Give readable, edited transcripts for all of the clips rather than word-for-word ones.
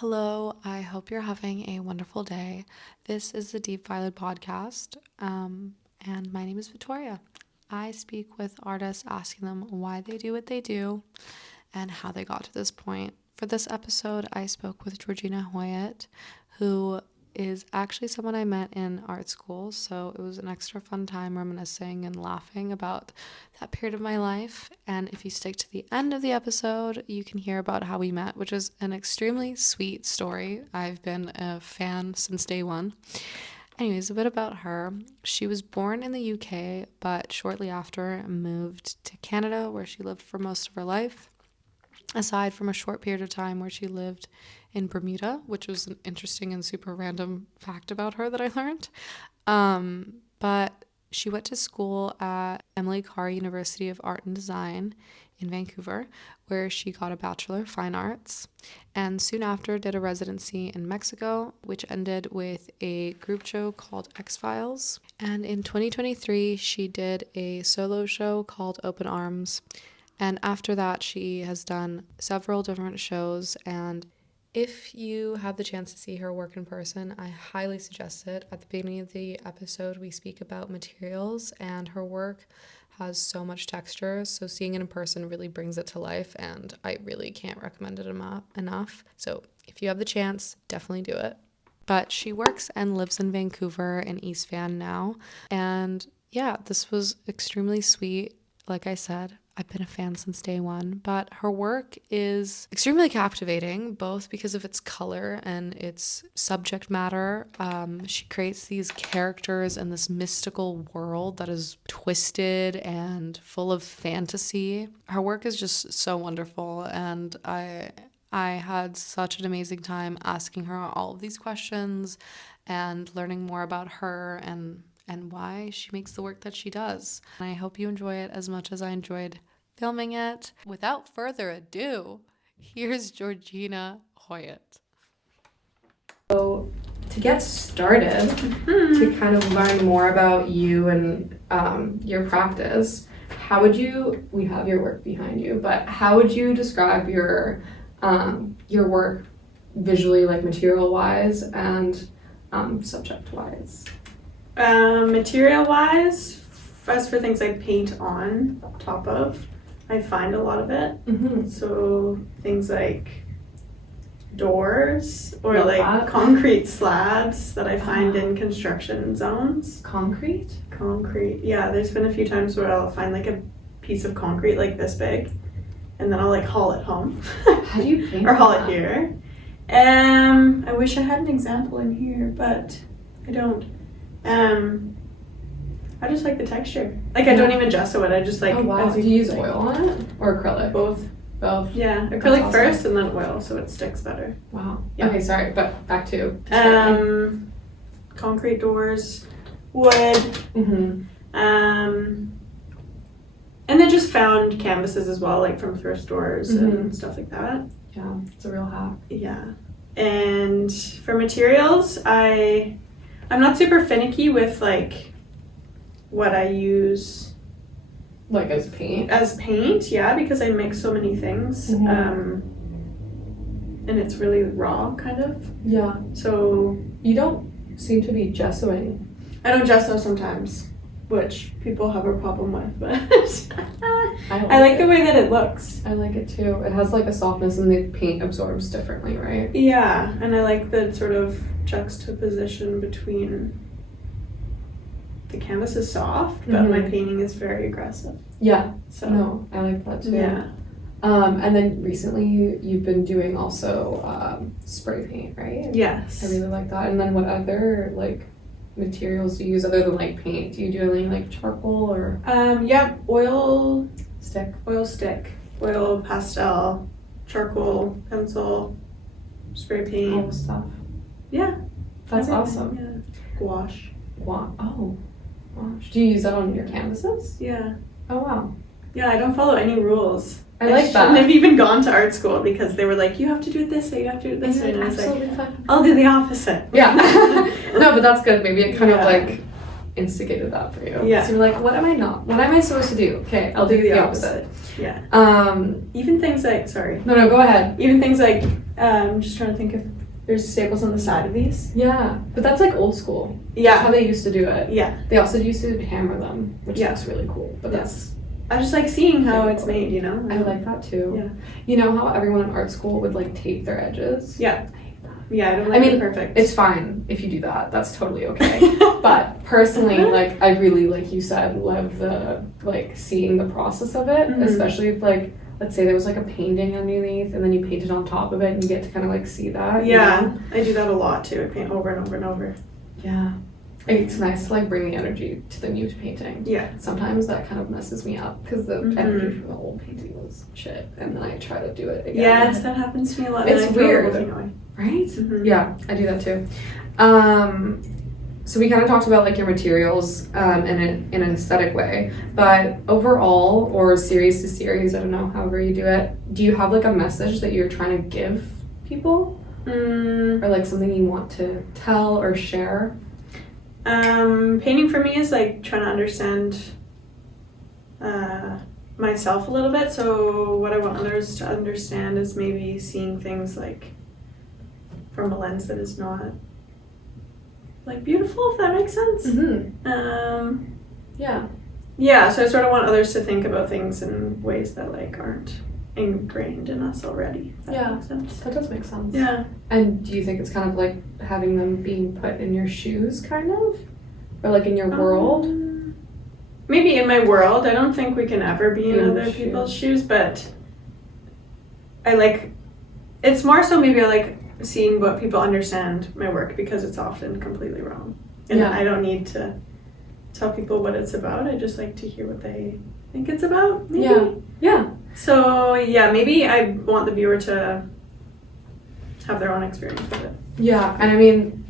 Hello, I hope you're having a wonderful day. This is the Deep Violet podcast, and my name is Vittoria. I speak with artists asking them why they do what they do and how they got to this point. For this episode, I spoke with Georgina Hawitt, who is actually someone I met in art school, so it was an extra fun time reminiscing and laughing about that period of my life. And if you stick to the end of the episode, you can hear about how we met, which is an extremely sweet story. I've been a fan since day one. Anyways, a bit about her. She was born in the UK, but shortly after moved to Canada, where she lived for most of her life, aside from a short period of time where she lived in Bermuda, which was an interesting and super random fact about her that I learned. But she went to school at Emily Carr University of Art and Design in Vancouver, where she got a Bachelor of Fine Arts, and soon after did a residency in Mexico, which ended with a group show called X-Files. And in 2023, she did a solo show called Open Arms. And after that, she has done several different shows. And if you have the chance to see her work in person, I highly suggest it. At the beginning of the episode, we speak about materials, and her work has so much texture. So seeing it in person really brings it to life, and I really can't recommend it enough. So if you have the chance, definitely do it. But she works and lives in Vancouver in East Van now. And yeah, this was extremely sweet. Like I said, I've been a fan since day one, but her work is extremely captivating, both because of its color and its subject matter. She creates these characters in this mystical world that is twisted and full of fantasy. Her work is just so wonderful, and I had such an amazing time asking her all of these questions and learning more about her and why she makes the work that she does. And I hope you enjoy it as much as I enjoyed filming it. Without further ado, here's Georgina Hawitt. So to get started, to kind of learn more about you and your practice, we have your work behind you, but how would you describe your work visually, like material-wise and subject-wise? Material-wise, as for things I paint on top of, I find a lot of it. Mm-hmm. So things like doors or Love that. concrete slabs that I find in construction zones. Concrete? Concrete, yeah. There's been a few times where I'll find like a piece of concrete like this big, and then I'll like haul it home. How do you paint or haul that? it here. I wish I had an example in here, but I don't. I just like the texture. Like I don't even gesso it. I just like. Oh wow! Do you use oil on it or acrylic? Both. Both. Yeah, acrylic awesome. first and then oil, so it sticks better. Wow. Yeah. Okay, sorry, but back to concrete doors, wood. Mm-hmm. And then just found canvases as well, like from thrift stores and stuff like that. Yeah, it's a real hack. Yeah. And for materials, I'm not super finicky with like what I use Like as paint? as paint, yeah, because I mix so many things. Mhm. And it's really raw kind of. Yeah. So You don't seem to be gessoing. I don't gesso sometimes, which people have a problem with, but I like the way that it looks. I like it too. It has like a softness and the paint absorbs differently, right? Yeah, and I like the sort of juxtaposition between the canvas is soft, but my painting is very aggressive. Yeah. So No, I like that too. yeah. And then recently you've been doing also spray paint, right? Yes. I really like that. And then what other like materials do you use other than like paint? Do you do any like charcoal or Yep, oil stick? stick, oil pastel, charcoal, pencil, spray All paint. the stuff. Yeah. That's everything, awesome. Yeah. Gouache. Wow. Oh, gosh. Do you use that on your canvases? Yeah. Oh, wow. Yeah, I don't follow any rules. I like shouldn't that. have even gone to art school because they were like, you have to do it this way, you have to do it this way. And I was like, Absolutely fine. I'll do the opposite. Yeah. No, but that's good. Maybe it kind of Yeah. like instigated that for you. Yeah. So you're like, what am I supposed to do? Okay, I'll do the opposite. Yeah. Um, Even things like, sorry, no, go ahead. even things like I'm just trying to think if there's staples on the side of these. Yeah, but that's like old school. That's how Yeah. they used to do it. Yeah. They also used to hammer them, which Yeah. looks really cool. But Yeah. that's I just like seeing how Very it's cool. made, you know? I like that too. Yeah. You know how everyone in art school would like tape their edges? Yeah. I hate that. Yeah, I don't I like mean, it perfect. It's fine if you do that. That's totally okay. But personally, like I really, like you said, love the like seeing the process of it, Mhm. especially if like let's say there was like a painting underneath and then you painted on top of it and you get to kind of like see that. you Yeah, know? I do that a lot too. I paint over and over and over. Yeah. It's nice to like bring the energy to the new painting. Yeah. Sometimes that kind of messes me up because the Mhm. energy from the old painting was shit, and then I try to do it again. Yes, that happens to me a lot. It's and I feel weird. a little bit annoyed. Right? Mhm. Yeah, I do that too. So we kind of talked about like your materials in an aesthetic way, but overall or series to series, I don't know, however you do it, do you have like a message that you're trying to give people or like something you want to tell or share? Painting for me is like trying to understand myself a little bit. So what I want others to understand is maybe seeing things like from a lens that is not like beautiful, if that makes sense. Mm-hmm. Yeah. Yeah, so I sort of want others to think about things in ways that like aren't ingrained in us already. If that makes sense. That does make sense. Yeah. And do you think it's kind of like having them being put in your shoes, kind of? Or like in your world? Maybe in my world. I don't think we can ever be in In other shoes. people's shoes, but I like, it's more so maybe I like seeing what people understand my work because it's often completely wrong. And Yeah. I don't need to tell people what it's about. I just like to hear what they think it's about, maybe. Yeah. Yeah. So yeah, maybe I want the viewer to have their own experience with it. Yeah, and I mean,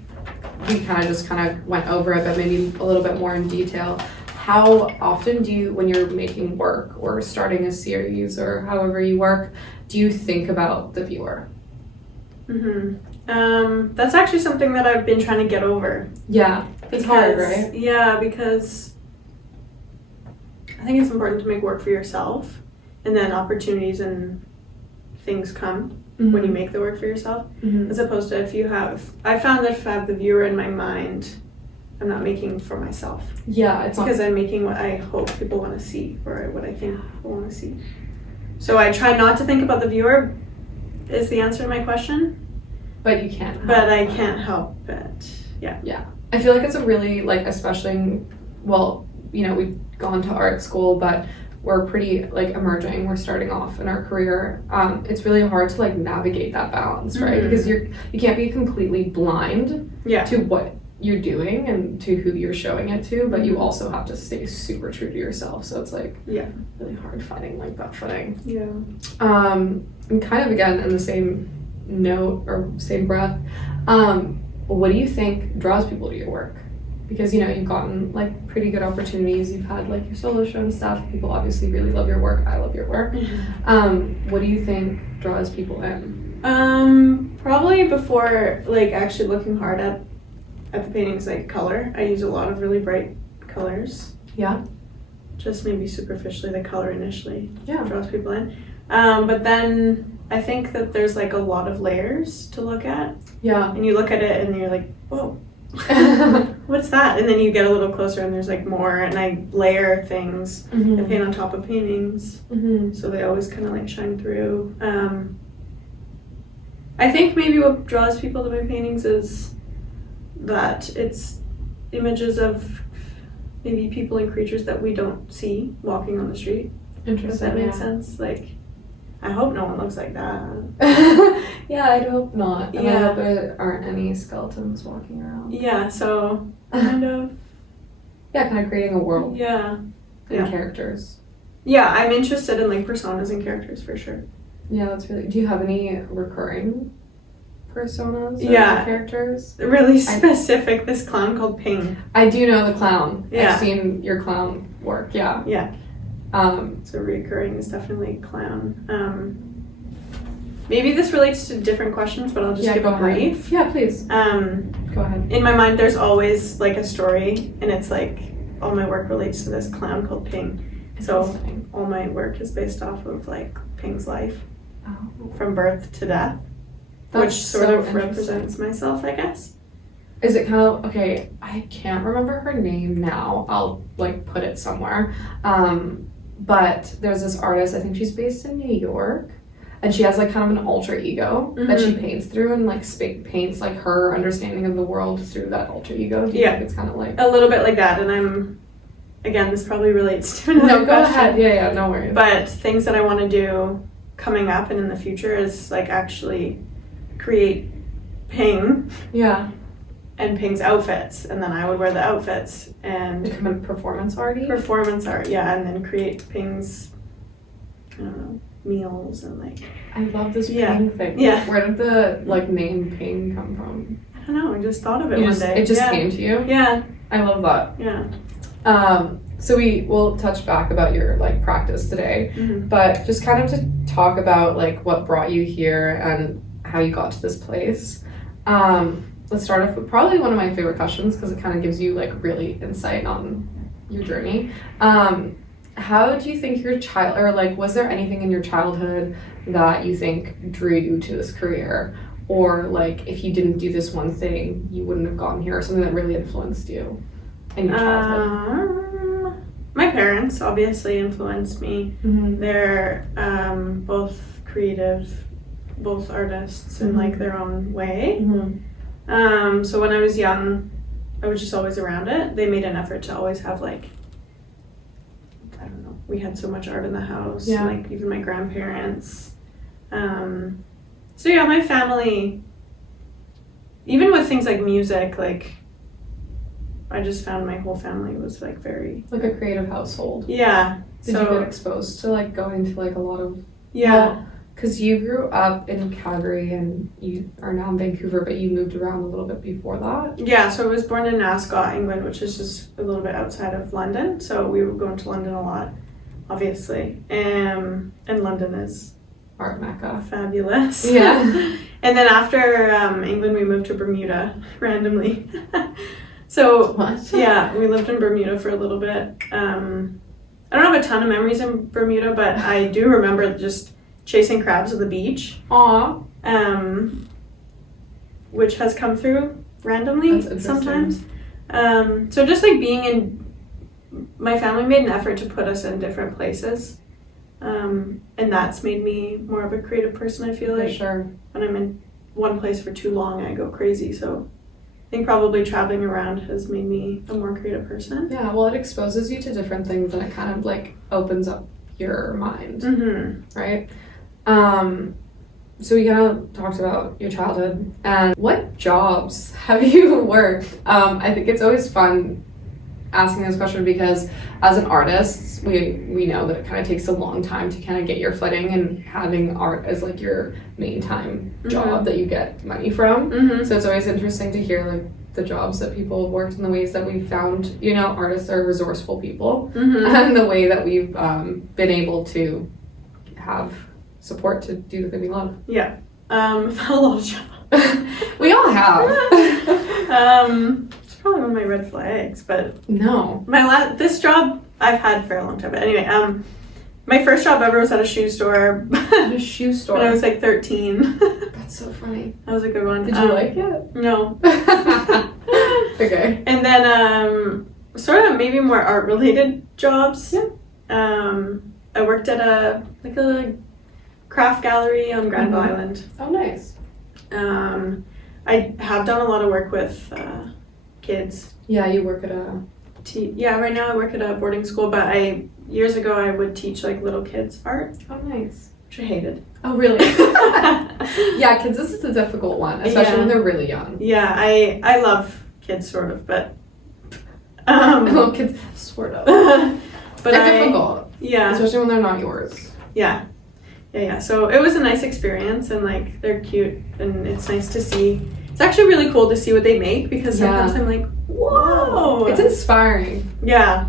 we kind of went over it, but maybe a little bit more in detail. How often do you, when you're making work or starting a series or however you work, do you think about the viewer? That's actually something that I've been trying to get over. Yeah, it's hard, right? Yeah, because I think it's important to make work for yourself, and then opportunities and things come when you make the work for yourself, as opposed to if you have, I found that if I have the viewer in my mind, I'm not making for myself. Yeah, it's Because I'm making what I hope people want to see, or what I think people want to see. So I try not to think about the viewer, is the answer to my question. But you can't. But I can't help it. Yeah. I feel like it's a really, like, especially, well, you know, we've gone to art school, but we're pretty, like, emerging. We're starting off in our career. It's really hard to, like, navigate that balance, right? Mhm. Because you can't be completely blind Yeah. to what you're doing and to who you're showing it to, but you also have to stay super true to yourself. So it's, like, really hard finding, like, that footing. Yeah. And kind of, again, in the same note or same breath, what do you think draws people to your work? Because, you know, you've gotten like pretty good opportunities, you've had like your solo show and stuff, people obviously really love your work, I love your work. What do you think draws people in? Probably before like actually looking hard at the paintings, like color. I use a lot of really bright colors. Yeah. Just maybe superficially the color initially draws people in. But then I think that there's like a lot of layers to look at. Yeah. And you look at it and you're like, whoa, what's that? And then you get a little closer and there's like more, and I layer things. I paint on top of paintings. So they always kind of like shine through. I think maybe what draws people to my paintings is that it's images of maybe people and creatures that we don't see walking on the street. Interesting. Does that make sense? Like, I hope no one looks like that. Yeah, I'd hope not. And I Yeah. hope there aren't any skeletons walking around. Yeah, so kind of. Yeah, kind of creating a world Yeah. and characters. Yeah, I'm interested in like personas and characters for sure. Yeah, that's really. Do you have any recurring personas or Yeah. characters? Really specific, this clown called Ping. I do know the clown. Yeah. I've seen your clown work. Yeah. Yeah. Um, So recurring is definitely clown. Maybe this relates to different questions, but I'll just give go a ahead. brief. Yeah, please. Go ahead. In my mind, there's always like a story, and it's like all my work relates to this clown called Ping. So Interesting. all my work is based off of like Ping's life Oh. from birth to death. which sort of represents myself, I guess. Is it kind of, okay, I can't remember her name now. I'll like put it somewhere. But there's this artist, I think she's based in New York, and she has like kind of an alter ego that she paints through, and like paints like her understanding of the world through that alter ego. Do you think it's kind of like a little bit like that? And again, this probably relates to another go question. ahead. Yeah, no worries. But things that I want to do coming up and in the future is like actually create Ping and Ping's outfits, and then I would wear the outfits and become a performance artist. Performance art, and then create Ping's, I don't know, meals and like. I love this Ping thing. Yeah. Where did the like name Ping come from? I don't know. I just thought of it one day. It just came to you. Yeah. I love that. Yeah. So we will touch back about your like practice today, but just kind of to talk about like what brought you here and how you got to this place. Let's start off with probably one of my favorite questions because it kind of gives you like really insight on your journey. How do you think your was there anything in your childhood that you think drew you to this career? Or like if you didn't do this one thing, you wouldn't have gotten here, or something that really influenced you in your childhood? My parents obviously influenced me. They're both creative, both artists in like their own way. So when I was young, I was just always around it. They made an effort to always have like, I don't know, we had so much art in the house, like even my grandparents. So yeah, my family, even with things like music, like I just found my whole family was like very like a creative household. Yeah. Did you get exposed to like going to like a lot of because you grew up in Calgary and you are now in Vancouver, but you moved around a little bit before that? Yeah, so I was born in Ascot, England, which is just a little bit outside of London. So we were going to London a lot, obviously. And London is art mecca. Fabulous. Yeah. And then after England, we moved to Bermuda randomly. So what? Yeah, we lived in Bermuda for a little bit. I don't have a ton of memories in Bermuda, but I do remember just chasing crabs at the beach. Aww. Which has come through randomly sometimes. So just like being in, my family made an effort to put us in different places. And that's made me more of a creative person, I feel like. For sure. When I'm in one place for too long, I go crazy. So I think probably traveling around has made me a more creative person. Yeah, well, it exposes you to different things and it kind of like opens up your mind, right? So we kind of talked about your childhood and what jobs have you worked? I think it's always fun asking this question because as an artist, we know that it kind of takes a long time to kind of get your footing, and having art as like your main time job that you get money from. So it's always interesting to hear like the jobs that people have worked and the ways that we've found, you know, artists are resourceful people and the way that we've been able to have support to do the thing we love. Yeah. I've had a lot of jobs. We all have. It's probably one of my red flags, but no. This job I've had for a long time. But anyway, my first job ever was at a shoe store. At a shoe store? When I was like 13. That's so funny. That was a good one. Did you like it? No. Okay. And then sort of maybe more art related jobs. Yeah. I worked at a craft gallery on Granville Island. Oh, nice. I have done a lot of work with kids. Yeah, you work at a... right now I work at a boarding school, but years ago I would teach like little kids art. Oh, nice. Which I hated. Oh, really? Yeah, kids, this is a difficult one, especially when they're really young. Yeah, I love kids sort of, but... Well, kids, sort of. But they're difficult. Yeah. Especially when they're not yours. Yeah. Yeah. So it was a nice experience, and like they're cute, and it's nice to see. It's actually really cool to see what they make, because sometimes I'm like, whoa. It's inspiring. Yeah.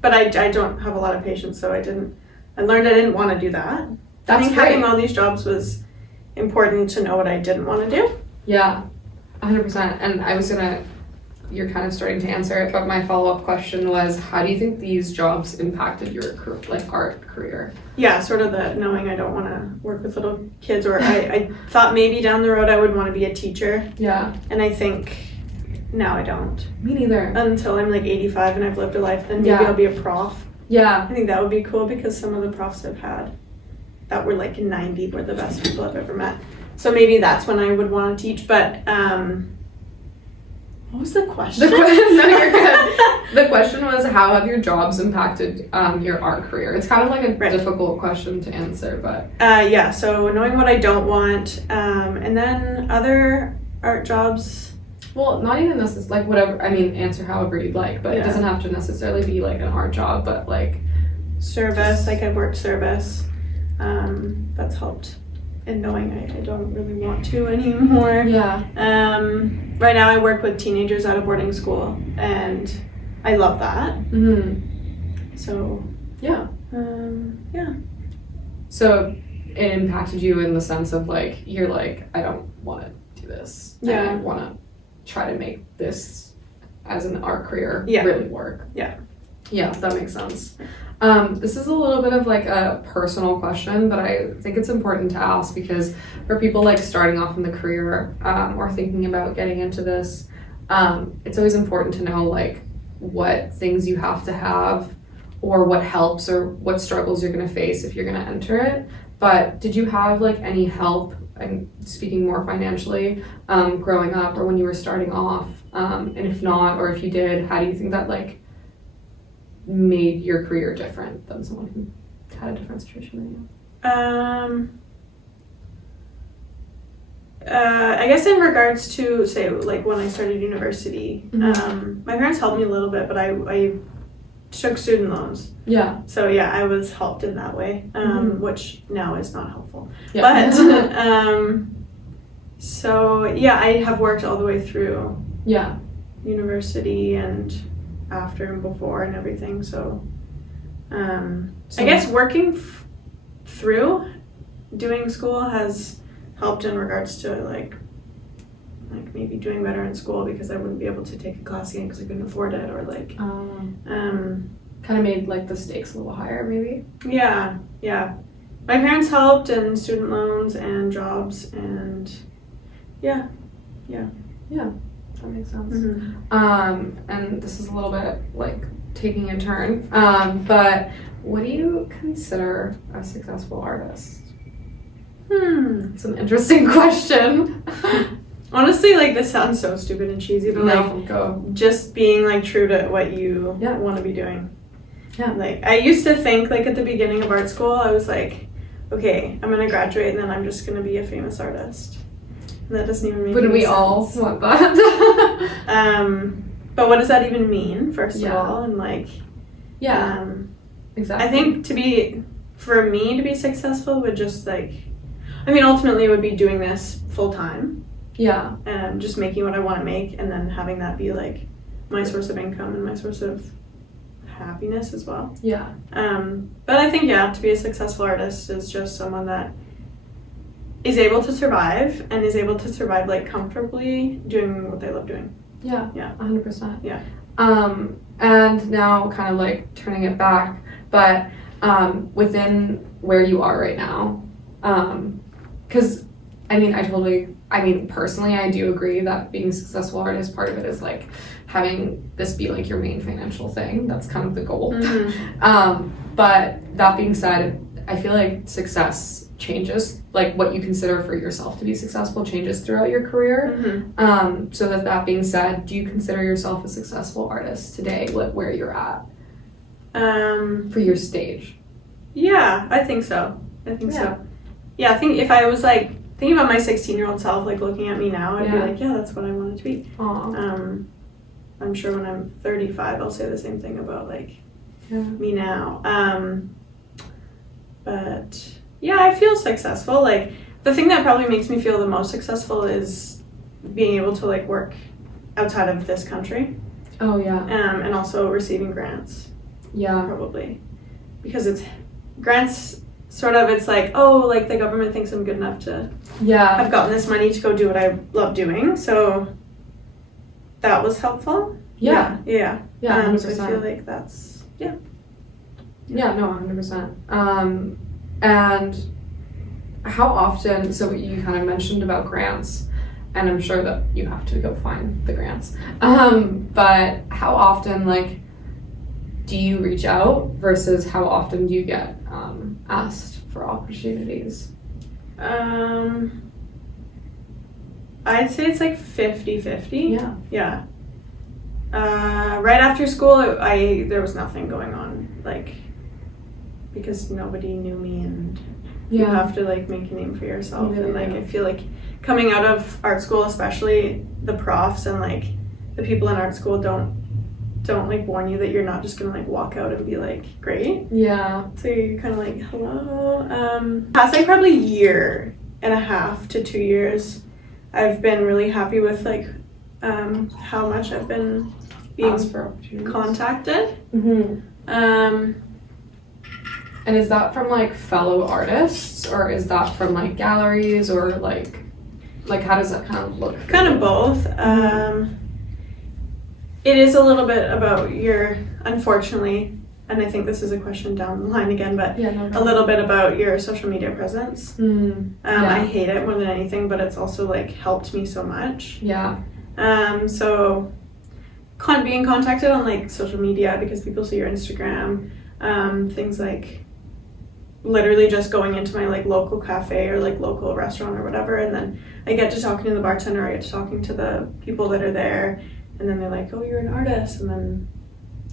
But I don't have a lot of patience, so I learned I didn't want to do that. That's I think great. having all these jobs was important to know what I didn't want to do. Yeah, 100%. And I was gonna you're kind of starting to answer it, but my follow-up question was, how do you think these jobs impacted your art career? Yeah, sort of the knowing I don't want to work with little kids, or I thought maybe down the road I would want to be a teacher. Yeah. And I think now I don't. Me neither. Until I'm like 85 and I've lived a life, then maybe Yeah. I'll be a prof. Yeah. I think that would be cool because some of the profs I've had that were like 90 were the best people I've ever met. So maybe that's when I would want to teach. But what was the question? No, you're good. The question was, how have your jobs impacted your art career? It's kind of like a difficult question to answer, but yeah. So knowing what I don't want, and then other art jobs. Well, not even necessarily, like whatever, I mean, answer however you'd like, but it doesn't have to necessarily be like an art job, but like service, like I've worked service. That's helped in knowing I don't really want to anymore. Yeah. Right now I work with teenagers out of boarding school and I love that. Mm-hmm. So yeah. Yeah. So it impacted you in the sense of like, you're like, I don't want to do this. Yeah. And I want to try to make this as an art career Yeah. really work. Yeah. Yeah, that makes sense. This is a little bit of like a personal question, but I think it's important to ask because for people like starting off in the career or thinking about getting into this, it's always important to know like what things you have to have or what helps or what struggles you're going to face if you're going to enter it. But did you have like any help, I'm speaking more financially, growing up or when you were starting off? And if not, or if you did, how do you think that like made your career different than someone who had a different situation than you? I guess in regards to say like when I started university, my parents helped me a little bit, but I took student loans. Yeah. So yeah, I was helped in that way, which now is not helpful. Yeah. But so yeah, I have worked all the way through university and after and before and everything. So, I guess working through doing school has helped in regards to like maybe doing better in school because I wouldn't be able to take a class again because I couldn't afford it, or like kind of made like the stakes a little higher maybe. Yeah. My parents helped in student loans and jobs and yeah. That makes sense. Mm-hmm. And this is a little bit like taking a turn, but what do you consider a successful artist? It's an interesting question. Honestly, like this sounds so stupid and cheesy, but like just being like true to what you want to be doing. Yeah. Like I used to think like at the beginning of art school, I was like, okay, I'm gonna graduate and then I'm just gonna be a famous artist. And that doesn't even make any sense. Wouldn't we all want that? But what does that even mean, first of all? And like, exactly. I think for me to be successful would just like, I mean, ultimately it would be doing this full time. Yeah. And just making what I want to make and then having that be like my source of income and my source of happiness as well. Yeah. But I think, to be a successful artist is just someone that is able to survive and is able to survive like comfortably doing what they love doing. Yeah. 100%. Yeah. And now kind of like turning it back, but within where you are right now, because personally I do agree that being a successful artist, part of it is like having this be like your main financial thing. That's kind of the goal. But that being said, I feel like success changes, like what you consider for yourself to be successful changes throughout your career. So that being said, do you consider yourself a successful artist today, where you're at for your stage? Yeah, I think so. Yeah, I think if I was like thinking about my 16-year-old self, like looking at me now, I'd be like, yeah, that's what I wanted to be. I'm sure when I'm 35, I'll say the same thing about like me now. But yeah, I feel successful. Like the thing that probably makes me feel the most successful is being able to like work outside of this country. Oh yeah. And also receiving grants. Yeah. Probably. Because it's grants sort of, it's like, oh, like the government thinks I'm good enough to have gotten this money to go do what I love doing. So that was helpful. Yeah. Yeah. Yeah, 100%. So I feel like that's, Yeah, no, 100%. And how often, so you kind of mentioned about grants, and I'm sure that you have to go find the grants. But how often, like, do you reach out versus how often do you get asked for opportunities? I'd say it's like 50-50. Yeah. Yeah. Right after school, there was nothing going on, like, because nobody knew me, and you have to like make a name for yourself. You really and like do. I feel like coming out of art school, especially the profs and like the people in art school don't like warn you that you're not just gonna like walk out and be like great. Yeah. So you're kind of like, hello. Past like probably year and a half to 2 years, I've been really happy with like how much I've been being Ask for opportunities. contacted. And is that from like fellow artists, or is that from like galleries, or like how does that kind of look? Kind of both. It is a little bit about your, unfortunately, and I think this is a question down the line again, but Yeah, no a little bit about your social media presence. I hate it more than anything, but it's also like helped me so much. Yeah. So being contacted on like social media because people see your Instagram, things like literally just going into my like local cafe or like local restaurant or whatever, and then I get to talking to the bartender, I get to talking to the people that are there, and then they're like, oh, you're an artist, and then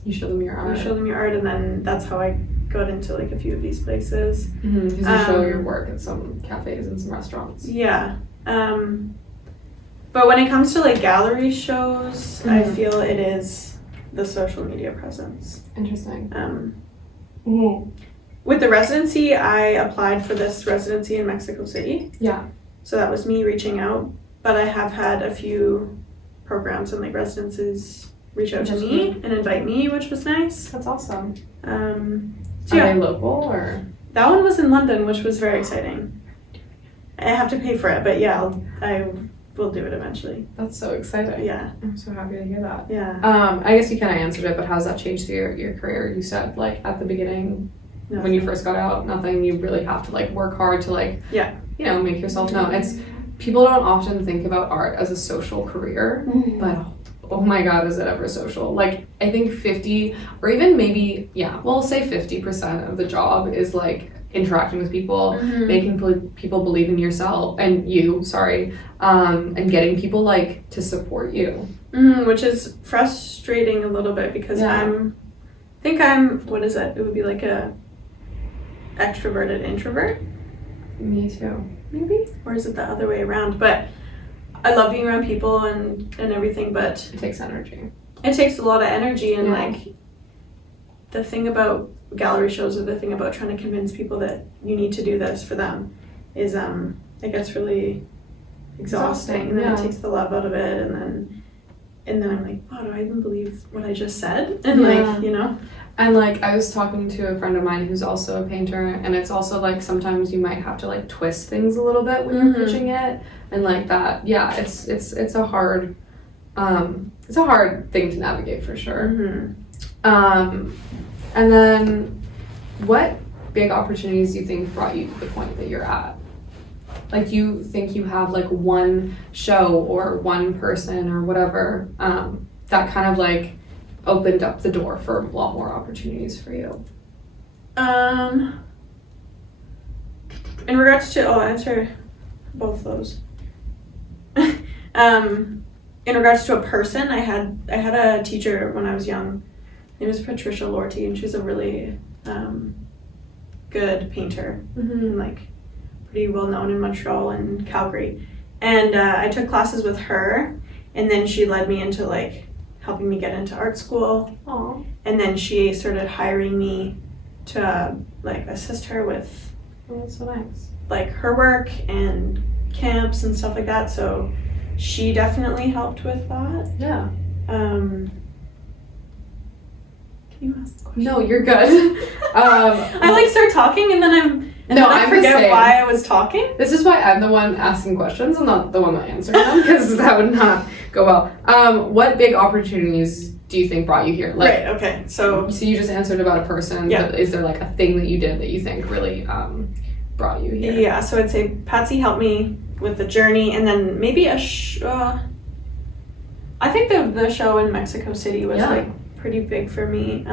You show them your art. you show them your art, and then that's how I got into like a few of these places. Because you show your work at some cafes and some restaurants. Yeah. But when it comes to like gallery shows, I feel it is the social media presence. Interesting. With the residency, I applied for this residency in Mexico City. Yeah. So that was me reaching out. But I have had a few programs and like residences reach out to me and invite me, which was nice. That's awesome. So Are yeah, they local or? that one was in London, which was very exciting. I have to pay for it, but yeah, I will do it eventually. That's so exciting. Yeah, I'm so happy to hear that. yeah. I guess you kind of answered it, but how's that changed your career? You said like at the beginning, when you first got out, nothing. You really have to like work hard to like, Yeah. you know, make yourself known. It's people don't often think about art as a social career, but oh my god, is it ever social? Like I think 50 or even maybe we'll say 50% of the job is like interacting with people, making people believe in yourself and and getting people like to support you. Which is frustrating a little bit because I think I'm what is it? It would be like a extroverted introvert. Me too. Maybe. Or is it the other way around? But I love being around people and everything, but It takes energy. it takes a lot of energy, and Yeah. like the thing about gallery shows or the thing about trying to convince people that you need to do this for them is it gets really exhausting, and then it takes the love out of it, and then I'm like, wow, do I even believe what I just said? And like, you know. And like I was talking to a friend of mine who's also a painter, and it's also like sometimes you might have to like twist things a little bit when you're pitching it, and like that. Yeah, it's a hard thing to navigate for sure. And then what big opportunities do you think brought you to the point that you're at? Like, you think you have like one show or one person or whatever that kind of like opened up the door for a lot more opportunities for you? In regards to, I'll answer both those. In regards to a person, I had a teacher when I was young. Her name was Patricia Lorty, and she's a really good painter, and like pretty well known in Montreal and Calgary. And I took classes with her, and then she led me into like helping me get into art school. Aww. And then she started hiring me to like assist her with Oh, that's so nice. like her work and camps and stuff like that. So she definitely helped with that. Yeah. Can You asked the question. No, you're good. I like start talking and then I I'm the forget same. why I was talking. This is why I'm the one asking questions and not the one that answering them, because that would not go well. What big opportunities do you think brought you here? Like, Right, okay. So you just answered about a person, Yeah. but is there like a thing that you did that you think really brought you here? yeah, so I'd say Patsy helped me with the journey, and then maybe I think the show in Mexico City was Yeah. like pretty big for me,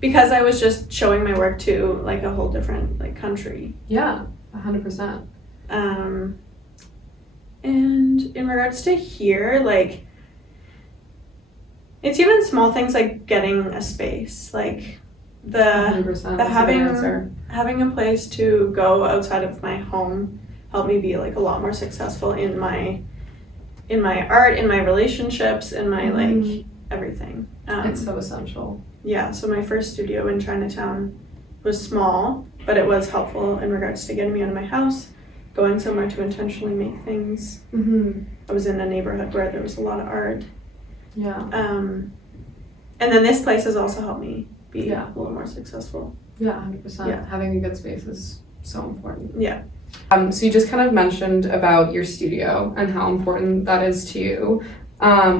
because I was just showing my work to like a whole different like country. Yeah, 100%. And in regards to here, like, it's even small things like getting a space, like 100%. the That's having- a good answer. having a place to go outside of my home helped me be like a lot more successful in my art, in my relationships, in my like everything. It's so essential. Yeah, so my first studio in Chinatown was small, but it was helpful in regards to getting me out of my house, going somewhere to intentionally make things. I was in a neighborhood where there was a lot of art. Yeah. And then this place has also helped me be Yeah. a little more successful. Yeah, 100%. Yeah. Having a good space is so important. Yeah. So you just kind of mentioned about your studio and how important that is to you.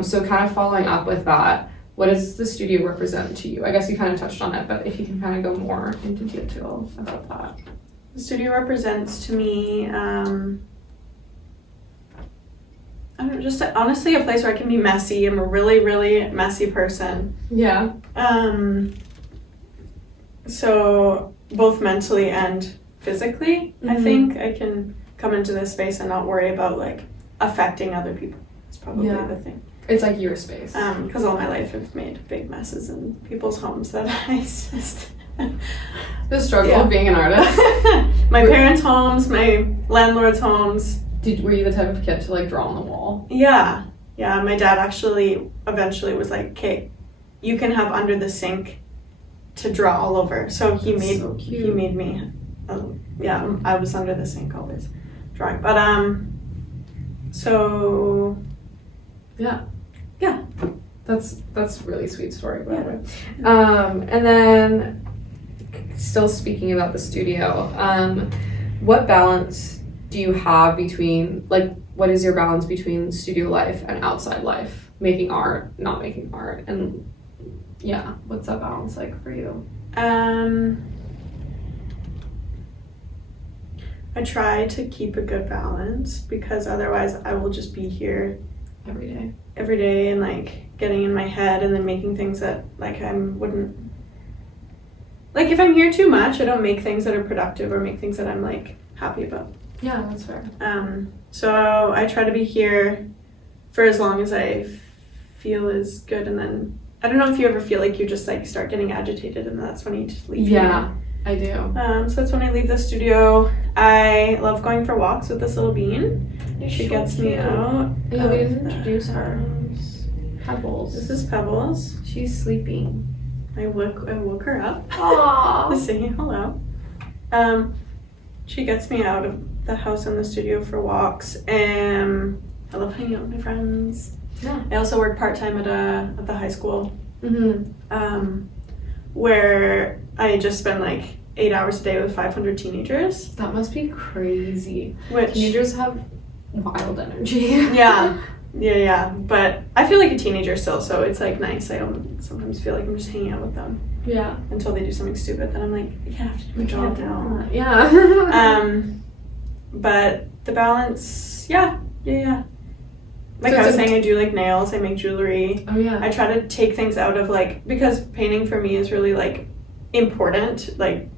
So kind of following up with that, what does the studio represent to you? I guess you kind of touched on it, but if you can kind of go more into detail about that. The studio represents to me, I don't know, just honestly a place where I can be messy. I'm a really, really messy person. Yeah. So both mentally and physically, I Mhm. think I can come into this space and not worry about like affecting other people. It's probably Yeah. the thing. It's like your space. Because all my life I've made big messes in people's homes that I just The struggle Yeah. of being an artist. my parents' homes, my landlord's homes. Were you the type of kid to like draw on the wall? Yeah. My dad actually eventually was like, "Okay, you can have under the sink to draw all over." So he That's made so he cute. made me. I was under the sink always drawing. But so Yeah. Yeah. That's a really sweet story, by the Yeah. way. And then, still speaking about the studio, what balance do you have between, like, what is your balance between studio life and outside life? Making art, not making art, and yeah, what's that balance like for you? I try to keep a good balance because otherwise I will just be here Every day. every day and like getting in my head and then making things that like I wouldn't like. If I'm here too much, I don't make things that are productive or make things that I'm like happy about. Yeah, that's fair. So I try to be here for as long as I feel is good, and then I don't know if you ever feel like you just like start getting agitated and that's when you just leave. Yeah, I do. So that's when I leave the studio. I love going for walks with this little bean. She gets me out. Yeah, we of didn't the introduce her. house. Pebbles. This is Pebbles. She's sleeping. I woke her up. Aww. Saying hello. She gets me out of the house and the studio for walks. I love hanging out with my friends. Yeah. I also work part-time at the high school, Mm-hmm. where I just spend like 8 hours a day with 500 teenagers. That must be crazy. Which Teenagers have wild energy. yeah. But I feel like a teenager still, so it's like nice. I don't sometimes feel like I'm just hanging out with them Yeah. until they do something stupid. Then I'm like, I have to do my job now. Yeah. But the balance, yeah. Like So I was it's a- saying, I do like nails. I make jewelry. Oh yeah. I try to take things out of like, because painting for me is really like important, like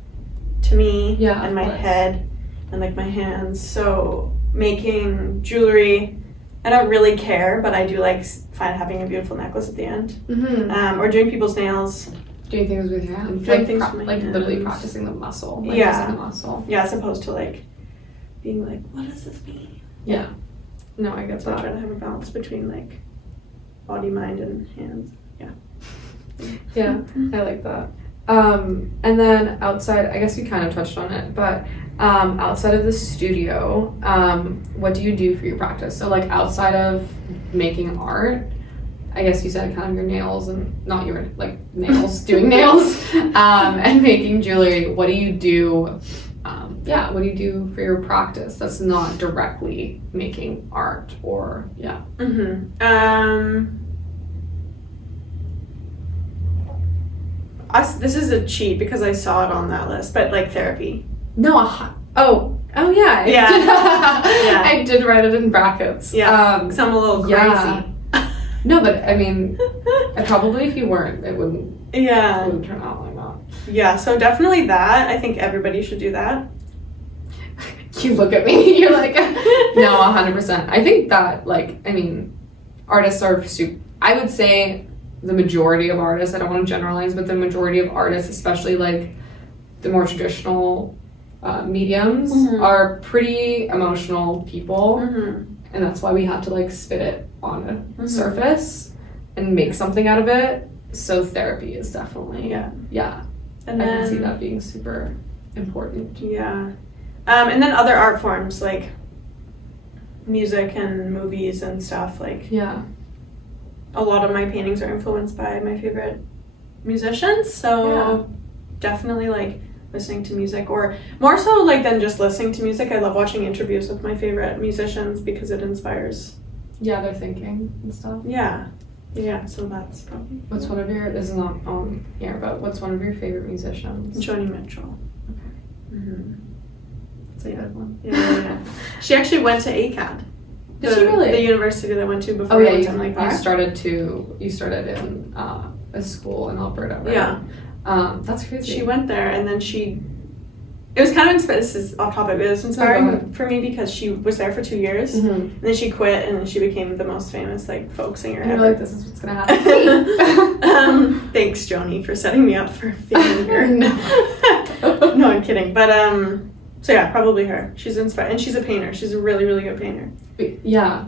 to me Yeah, and of my course. head and like my hands. So making jewelry, I don't really care, but I do like having a beautiful necklace at the end. Mm-hmm. Or doing people's nails. Doing things with your hands. Doing Like, things with my literally hands. practicing the muscle. Like Yeah. using the muscle. Yeah, as opposed to like being like, what does this mean? Yeah. No, I get So I that. try to have a balance between like body, mind, and hands. Yeah, I like that. And then outside, I guess you kind of touched on it, but outside of the studio, what do you do for your practice? So like outside of making art, I guess you said kind of your nails and not your like nails, doing nails, and making jewelry. What do you do? What do you do for your practice that's not directly making art or This is a cheat because I saw it on that list, but like therapy. No, oh yeah. Yeah. I did write it in brackets. Yeah, because I'm a little crazy. Yeah. No, but I mean, probably if you weren't, it wouldn't turn out like that. Yeah, so definitely that. I think everybody should do that. You look at me, you're like, no, 100%. I think that, like, I mean, artists are I would say the majority of artists, I don't want to generalize, but the majority of artists, especially like the more traditional mediums, are pretty emotional people. And that's why we have to like spit it on a surface and make something out of it. So therapy is definitely, and I can see that being super important. Yeah. And then other art forms like music and movies and stuff. Like, a lot of my paintings are influenced by my favorite musicians. So definitely like listening to music, or more so like than just listening to music. I love watching interviews with my favorite musicians because it inspires. Yeah, their thinking and stuff. Yeah. So that's probably. What's one of your? This is not on here, but what's one of your favorite musicians? Joni Mitchell. Okay. That's a good one. Yeah. She actually went to ACAD. Did she really? The university that I went to before I went to you started in a school in Alberta, right? Yeah. That's crazy. She went there, and then it was kind of this is off topic, but it was inspiring for me because she was there for 2 years, and then she quit, and she became the most famous like folk singer ever. You're like, this is what's gonna happen. Thanks, Joni, for setting me up for failure. No, I'm kidding, but so yeah, probably her. She's inspired, and she's a painter. She's a really, really good painter. Yeah.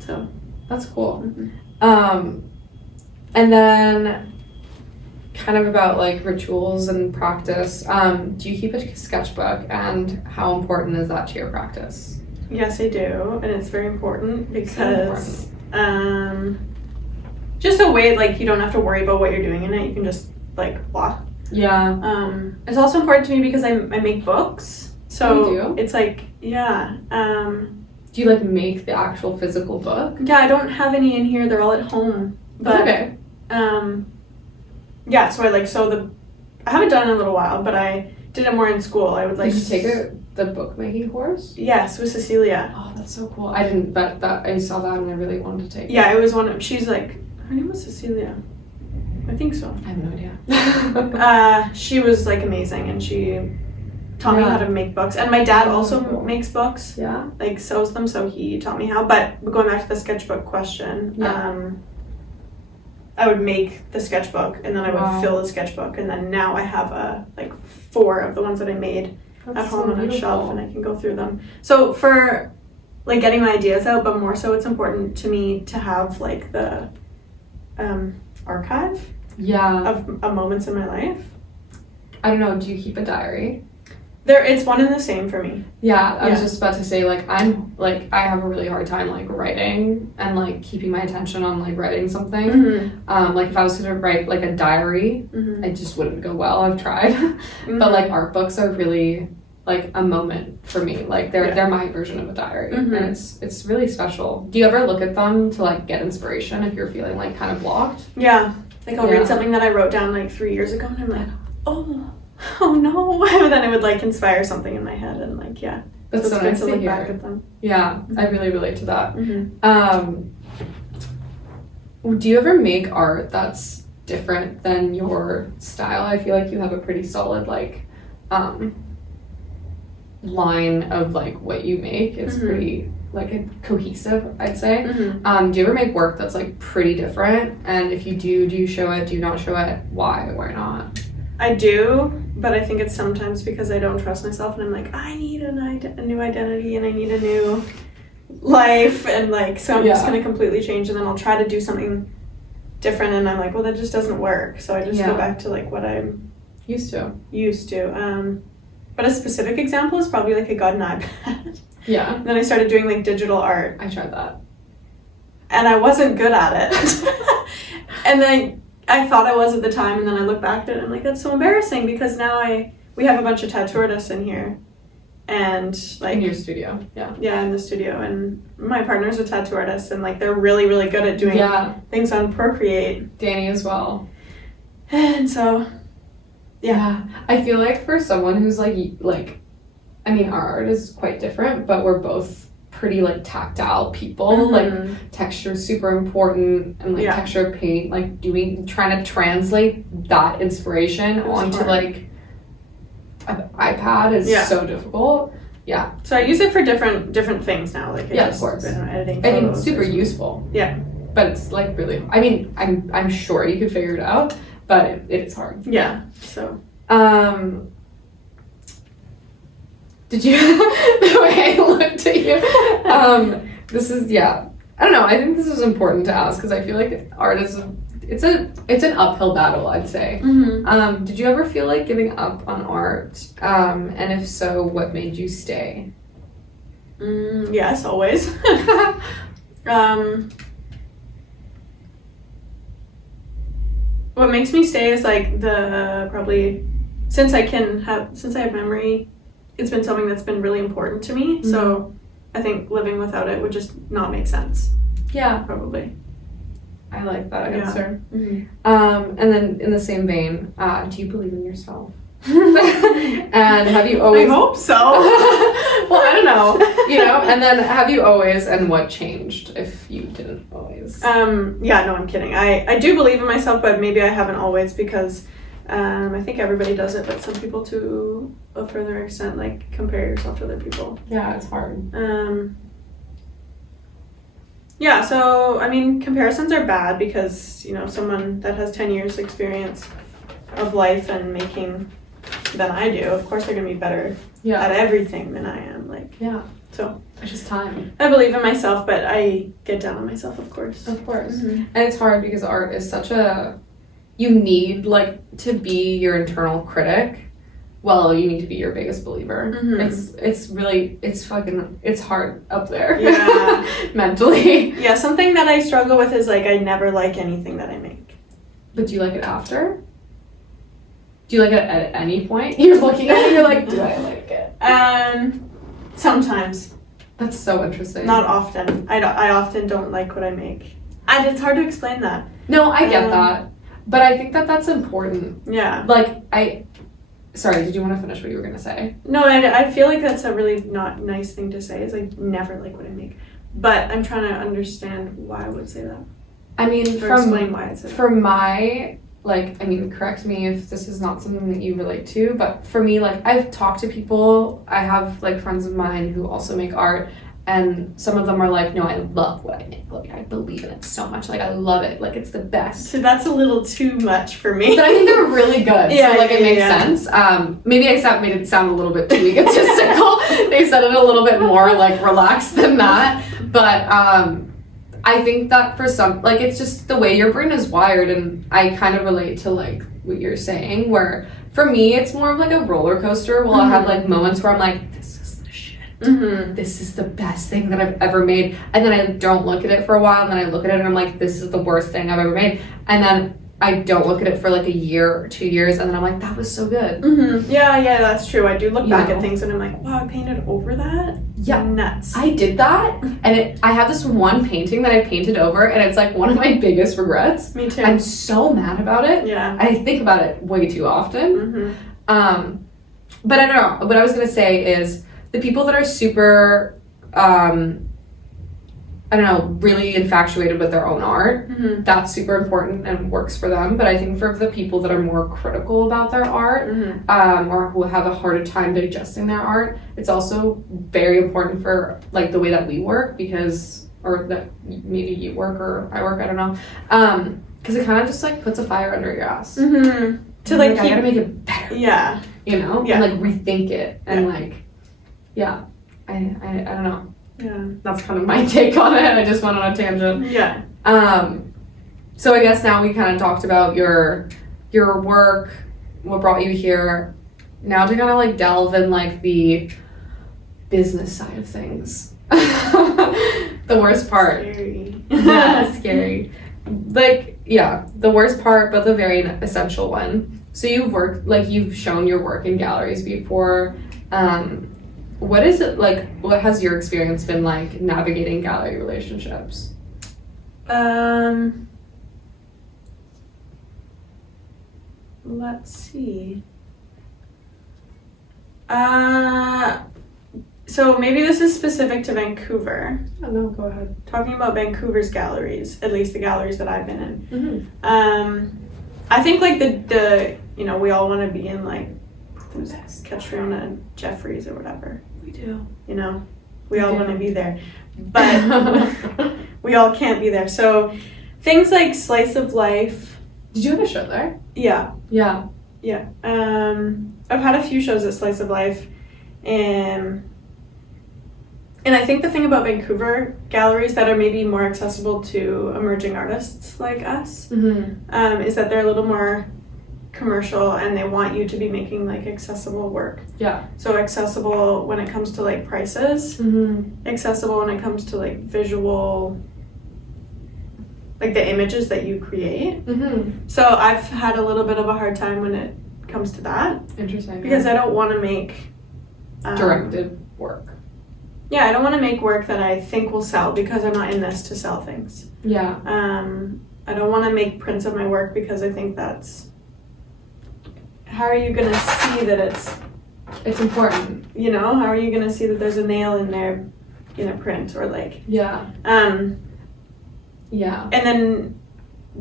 So that's cool. And then kind of about like rituals and practice. Do you keep a sketchbook, and how important is that to your practice? Yes, I do, and it's very important because just a way like you don't have to worry about what you're doing in it. You can just like blah. Yeah. It's also important to me because I make books, so you do? It's like do you like make the actual physical book? Yeah, I don't have any in here. They're all at home. But okay. So I like I haven't done it in a little while, but I did it more in school. I would like. Did you take the bookmaking course? Yes, with Cecilia. Oh, that's so cool. I didn't, but I saw that and I really wanted to take it. Yeah, it was she's like, her name was Cecilia. I think so. I have no idea. She was like amazing, and she taught me how to make books. And my dad also makes books. Yeah. Like sews them, so he taught me how. But going back to the sketchbook question, I would make the sketchbook, and then I would fill the sketchbook, and then now I have like 4 of the ones that I made at home on a shelf, and I can go through them. So for like getting my ideas out, but more so it's important to me to have like the archive of moments in my life. I don't know, do you keep a diary? It's one and the same for me. Yeah, I was just about to say, like, I have a really hard time, like, writing and, like, keeping my attention on, like, writing something. Like, if I was to write, like, a diary, it just wouldn't go well. I've tried. But, like, art books are really, like, a moment for me. Like, they're my version of a diary. And it's really special. Do you ever look at them to, like, get inspiration if you're feeling, like, kind of blocked? Yeah. Like, I'll read something that I wrote down, like, 3 years ago, and I'm like, oh no. And then it would like inspire something in my head, and like that's so nice to look hear. back at them. Yeah, I really relate to that. Do you ever make art that's different than your style? I feel like you have a pretty solid like line of like what you make. It's pretty like cohesive, I'd say. Do you ever make work that's like pretty different? And if you do you show it? Do you not show it? Why not? I do, but I think it's sometimes because I don't trust myself, and I'm like, I need a new identity, and I need a new life, and like, so I'm just gonna completely change, and then I'll try to do something different, and I'm like, well, that just doesn't work, so I just go back to like what I'm used to. But a specific example is probably like I got an iPad. And then I started doing like digital art. I tried that. and I wasn't good at it. And then I thought I was at the time, and then I look back at it and I'm like, that's so embarrassing, because now we have a bunch of tattoo artists in here. And like in your studio, yeah, in the studio, and my partner's a tattoo artist, and like they're really, really good at doing things on Procreate. Danny as well. And so I feel like for someone who's like I mean, our art is quite different, but we're both pretty like tactile people. Like texture is super important, and like texture of paint, like trying to translate that inspiration onto like an iPad is so difficult. Yeah. So I use it for different things now. Like of course. Editing. I think it's super useful. Yeah. But it's like really. I mean, I'm sure you could figure it out, but it's hard. Yeah. So. Did you the way I looked at you? This is I don't know. I think this is important to ask because I feel like art is it's an uphill battle, I'd say. Did you ever feel like giving up on art? And if so, what made you stay? Yes, always. What makes me stay is like since I have memory, it's been something that's been really important to me. So I think living without it would just not make sense. Yeah, probably. I like that answer. And then in the same vein, do you believe in yourself? And have you always? I hope so. Well, I don't know. And then have you always, and what changed if you didn't always? No, I'm kidding. I do believe in myself, but maybe I haven't always, because I think everybody does it, but some people to a further extent, like compare yourself to other people. Yeah, it's hard. So I mean, comparisons are bad because someone that has 10 years experience of life and making than I do, of course they're gonna be better at everything than I am. So it's just time. I believe in myself, but I get down on myself, of course. And it's hard because art is such you need to be your internal critic. Well, you need to be your biggest believer. It's hard up there. Mentally. Yeah, something that I struggle with is I never like anything that I make. But do you like it after? Do you like it at any point? You're looking at it, you're like, do I like it? Sometimes. That's so interesting. Not often. I often don't like what I make. And it's hard to explain that. No, I get that. But I think that's important. Yeah. Sorry, did you want to finish what you were going to say? No, I feel like that's a really not nice thing to say, is I never like what I make. But I'm trying to understand why I would say that. I mean, explain why it's for my, correct me if this is not something that you relate to, but for me, I've talked to people, I have, friends of mine who also make art, and some of them are like, no, I love what I make. I believe in it so much. I love it. It's the best. So that's a little too much for me. But I think they're really good. It makes sense. Maybe I made it sound a little bit too egotistical. They said it a little bit more, relaxed than that. But I think that for some, it's just the way your brain is wired. And I kind of relate to, what you're saying, where for me, it's more of, a roller coaster. Well, I have, moments where I'm like, this is the best thing that I've ever made, and then I don't look at it for a while, and then I look at it and I'm like, this is the worst thing I've ever made, and then I don't look at it for a year or 2 years, and then I'm like, that was so good. Yeah, that's true. I do look back at things and I'm like, wow, I painted over that? Yeah. Nuts. I did that, and I have this one painting that I painted over, and it's one of my biggest regrets. Me too. I'm so mad about it. Yeah. I think about it way too often. But I don't know. What I was going to say is, the people that are super, really infatuated with their own art, that's super important and works for them. But I think for the people that are more critical about their art, or who have a harder time digesting their art, it's also very important for the way that we work, or that maybe you work or I work, I don't know. Because it kind of just puts a fire under your ass. To I gotta make it better. Yeah. And rethink it and I don't know. Yeah. That's kind of my take on it. I just went on a tangent. Yeah. So I guess now we kind of talked about your work, what brought you here. Now to kind of delve in the business side of things. The worst part. Scary. Yeah, scary. Like, yeah, the worst part, but the very essential one. So you've shown your work in galleries before. What is it like? What has your experience been like navigating gallery relationships? Let's see. So maybe this is specific to Vancouver. Oh, no, go ahead. Talking about Vancouver's galleries, at least the galleries that I've been in. Mm-hmm. I think like the we all want to be in like Katrina Jeffries or whatever. We do. We all want to be there, but we all can't be there. So things like Slice of Life. Did you have a show there? Yeah. Yeah. Yeah. I've had a few shows at Slice of Life, and I think the thing about Vancouver galleries that are maybe more accessible to emerging artists like us is that they're a little more commercial, and they want you to be making like accessible work. Yeah. So accessible when it comes to like prices, accessible when it comes to like visual, like the images that you create. So I've had a little bit of a hard time when it comes to that. Interesting. Because I don't want to make directed work. Yeah, I don't want to make work that I think will sell, because I'm not in this to sell things. Yeah. I don't want to make prints of my work because I think that's, how are you going to see that it's important. How are you going to see that there's a nail in there in a print, or like, yeah. Yeah. And then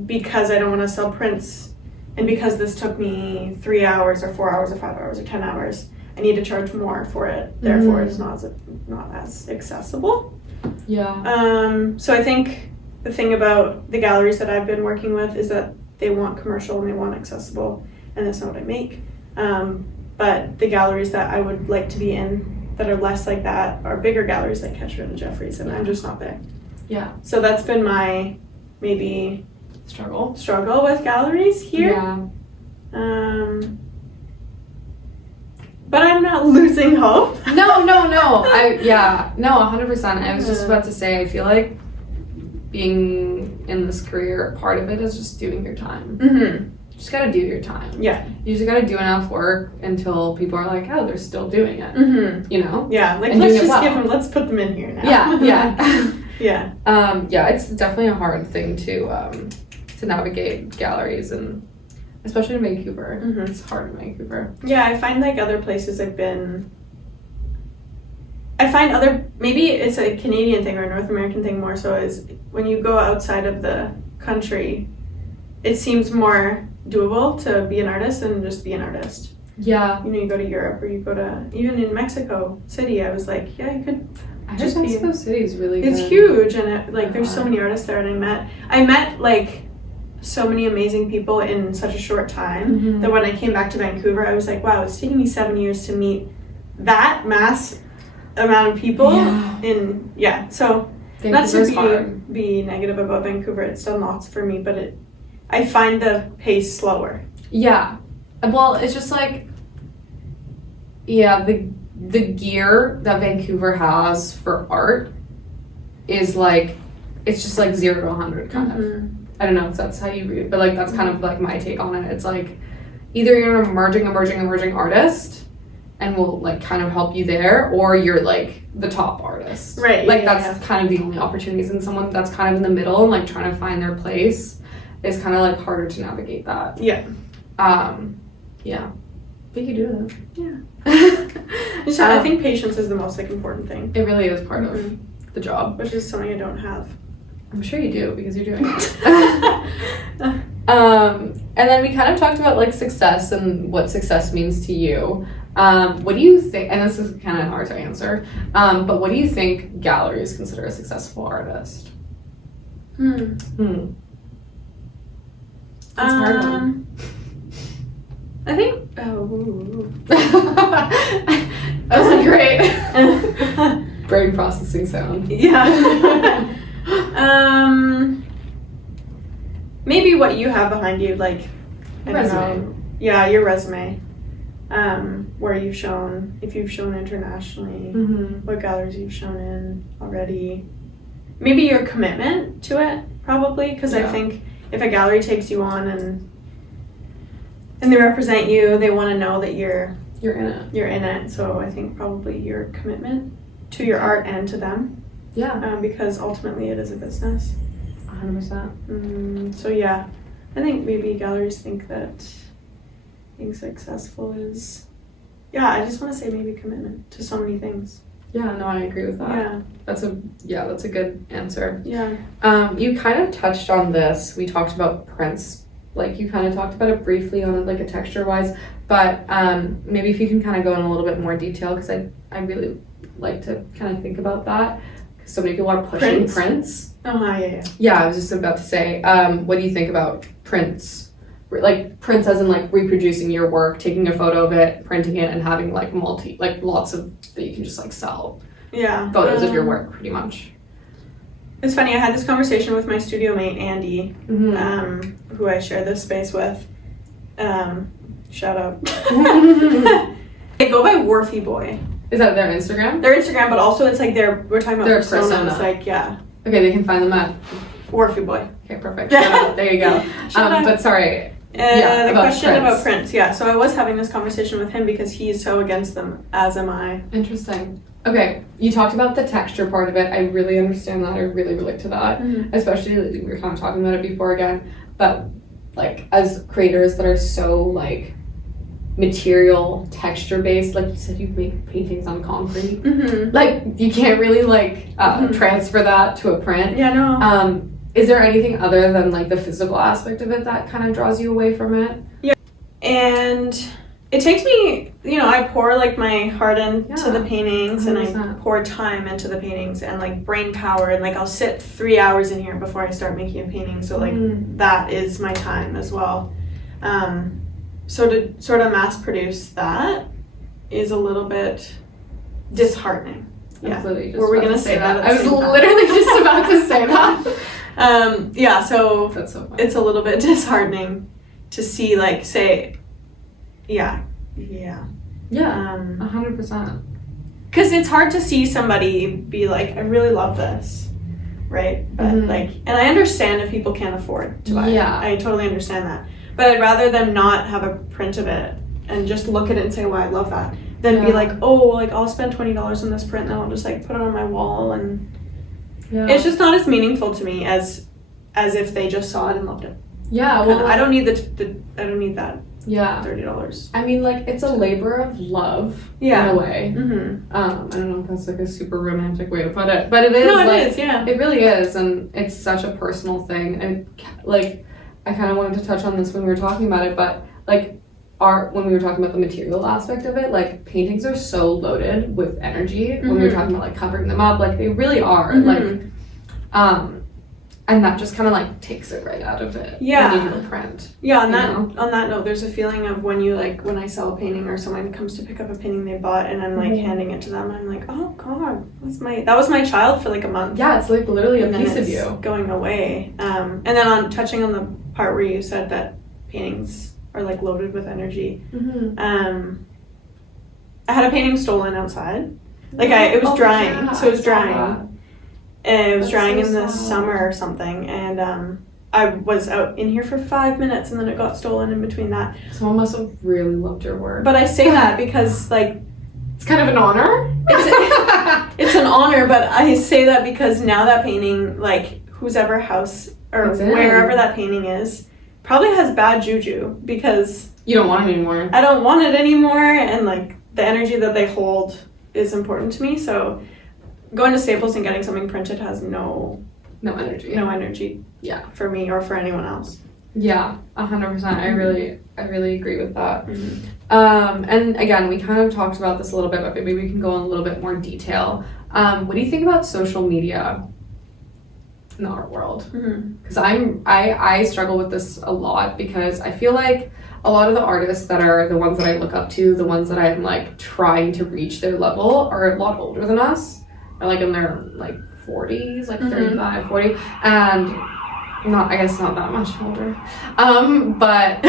because I don't want to sell prints, and because this took me 3 hours or 4 hours or 5 hours or 10 hours, I need to charge more for it. Therefore, it's not as accessible. Yeah. So I think the thing about the galleries that I've been working with is that they want commercial and they want accessible, and that's not what I make. But the galleries that I would like to be in that are less like that are bigger galleries like Ketchum and Jeffries, and I'm just not there. Yeah. So that's been my maybe struggle with galleries here. Yeah. But I'm not losing hope. No. 100%. I was just about to say, I feel like being in this career, part of it is just doing your time. You just gotta do your time. Yeah. You just gotta do enough work until people are like, oh, they're still doing it. Yeah, like, and let's just give them, let's put them in here now. Yeah. Yeah. It's definitely a hard thing to navigate galleries, and especially in Vancouver. It's hard in Vancouver. Yeah, I find like other places I've been, maybe it's a Canadian thing or a North American thing more so, is when you go outside of the country, it seems more doable to be an artist than just be an artist. Yeah. You go to Europe, or you go to, even in Mexico City, I was like, yeah, you could just Mexico City is really good. It's huge, and there's so many artists there, and I met like so many amazing people in such a short time that when I came back to Vancouver, I was like, wow, it's taken me 7 years to meet that mass amount of people. So not to be negative about Vancouver, it's done lots for me, but I find the pace slower. Yeah. Well, it's just like, the gear that Vancouver has for art is like, it's just like 0 to 100 kind of. I don't know if that's how you read it, but like that's kind of like my take on it. It's like either you're an emerging artist and will like kind of help you there, or you're like the top artist. Right. Like that's kind of the only opportunities, and someone that's kind of in the middle and like trying to find their place is kind of like harder to navigate that. Yeah. Yeah. But you do it. Yeah. I think patience is the most like important thing. It really is part of the job. Which is something I don't have. I'm sure you do, because you're doing it. And then we kind of talked about like success and what success means to you. What do you think, and this is kind of hard to answer, but what do you think galleries consider a successful artist? That's a hard one. I think, that was a great brain processing sound. Yeah. Maybe what you have behind you, like, I don't know. Yeah, your resume. Where you've shown, if you've shown internationally, what galleries you've shown in already. maybe your commitment to it, probably, because I Yeah. think if a gallery takes you on and they represent you, they want to know that you're in it. you're in it. So I think probably your commitment to your art and to them, Yeah, because ultimately it is a business. 100%. So yeah, I think maybe galleries think that being successful is, yeah, I just want to say maybe commitment to so many things. Yeah, no, I agree with that. Yeah, That's a good answer. yeah. You kind of touched on this. We talked about prints. Like, you kind of talked about it briefly on like a texture wise, but maybe if you can kind of go in a little bit more detail, because I really like to kind of think about that, because so many people are pushing prints. Oh, yeah. Yeah, I was just about to say, what do you think about prints? Like prints as in like reproducing your work, taking a photo of it, printing it, and having like lots of that you can just like sell Yeah. photos of your work, pretty much. It's funny, I had this conversation with my studio mate, Andy, who I share this space with. Shout out. They go by Wharfy Boy. Is that their Instagram? Their Instagram, but also it's like we're talking about Their personas. persona. Like, yeah, Okay, they can find them at. Wharfy Boy. Okay, perfect. There you go. Shout out. But sorry. The about question prints. about prints, yeah. So I was having this conversation with him because he's so against them, as am I. Interesting. Okay, you talked about the texture part of it. I really understand that. I really relate to that. Especially, we were kind of talking about it before again. But like, as creators that are so like material texture based, like you said, you make paintings on concrete. Like, you can't really like transfer that to a print. Yeah, no. Is there anything other than like the physical aspect of it that kind of draws you away from it? And it takes me, I pour like my heart into the paintings, and I 100%. pour time into the paintings and like brain power, and like I'll sit 3 hours in here before I start making a painting. So like that is my time as well. So to sort of mass produce that is a little bit disheartening. Yeah. Were we gonna say that? I was literally just about to say that. Yeah, so That's so funny. it's a little bit disheartening to see, like, say, yeah. Yeah, 100%. Because it's hard to see somebody be like, I really love this, right? But like, and I understand if people can't afford to buy it. I totally understand that. But I'd rather them not have a print of it and just look at it and say, wow, I love that, than be like, oh, like, I'll spend $20 on this print and I'll just like put it on my wall, and it's just not as meaningful to me as if they just saw it and loved it. Yeah, well, I don't need I don't need that yeah. $30. I mean, like, it's a labor of love in a way. I don't know if that's like a super romantic way to put it, but it is. No, like, it is, yeah. It really is, and it's such a personal thing. And like, I kind of wanted to touch on this when we were talking about it, but like, when we were talking about the material aspect of it, like, paintings are so loaded with energy. When we were talking about like covering them up, like, they really are. Like, and that just kind of like takes it right out of it. Yeah. When you do a print. Yeah, on that note, there's a feeling of when I sell a painting or someone comes to pick up a painting they bought and I'm like handing it to them, I'm like, oh god, that was my child for like a month. Yeah, it's like literally a and piece then of it's you. going away. And then touching on the part where you said that paintings are like loaded with energy. I had a painting stolen outside. Like it was drying, yeah, so it was drying. And it was That's drying so in the sad. summer or something, and I was out in here for 5 minutes, and then it got stolen in between that. Someone must have really loved your work. But I say that because like It's kind of an honor. it's an honor, but I say that because now that painting, like whose ever house or It's in. wherever that painting is, probably has bad juju because You don't want it anymore. I don't want it anymore, and like the energy that they hold is important to me. So going to Staples and getting something printed has no energy. Yeah. For me or for anyone else. Yeah, 100%. I really agree with that. And again, we kind of talked about this a little bit, but maybe we can go in a little bit more detail. What do you think about social media in the art world? Because I struggle with this a lot, because I feel like a lot of the artists that are the ones that I look up to, the ones that I'm like trying to reach their level, are a lot older than us. Are like in their like 40s, like 35, 40, and not that much older. But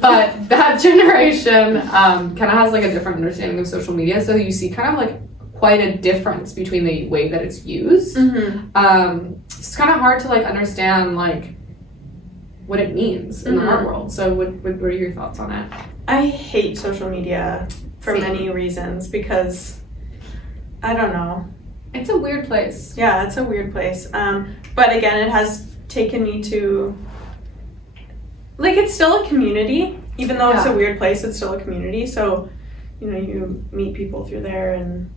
but that generation kind of has like a different understanding of social media. So you see kind of like quite a difference between the way that it's used. It's kind of hard to like understand like what it means in the art world. So what are your thoughts on it? I hate social media for many reasons because I don't know. It's a weird place. Yeah, it's a weird place. But again, it has taken me to, like, it's still a community. Even though it's a weird place, it's still a community. So, you know, you meet people through there and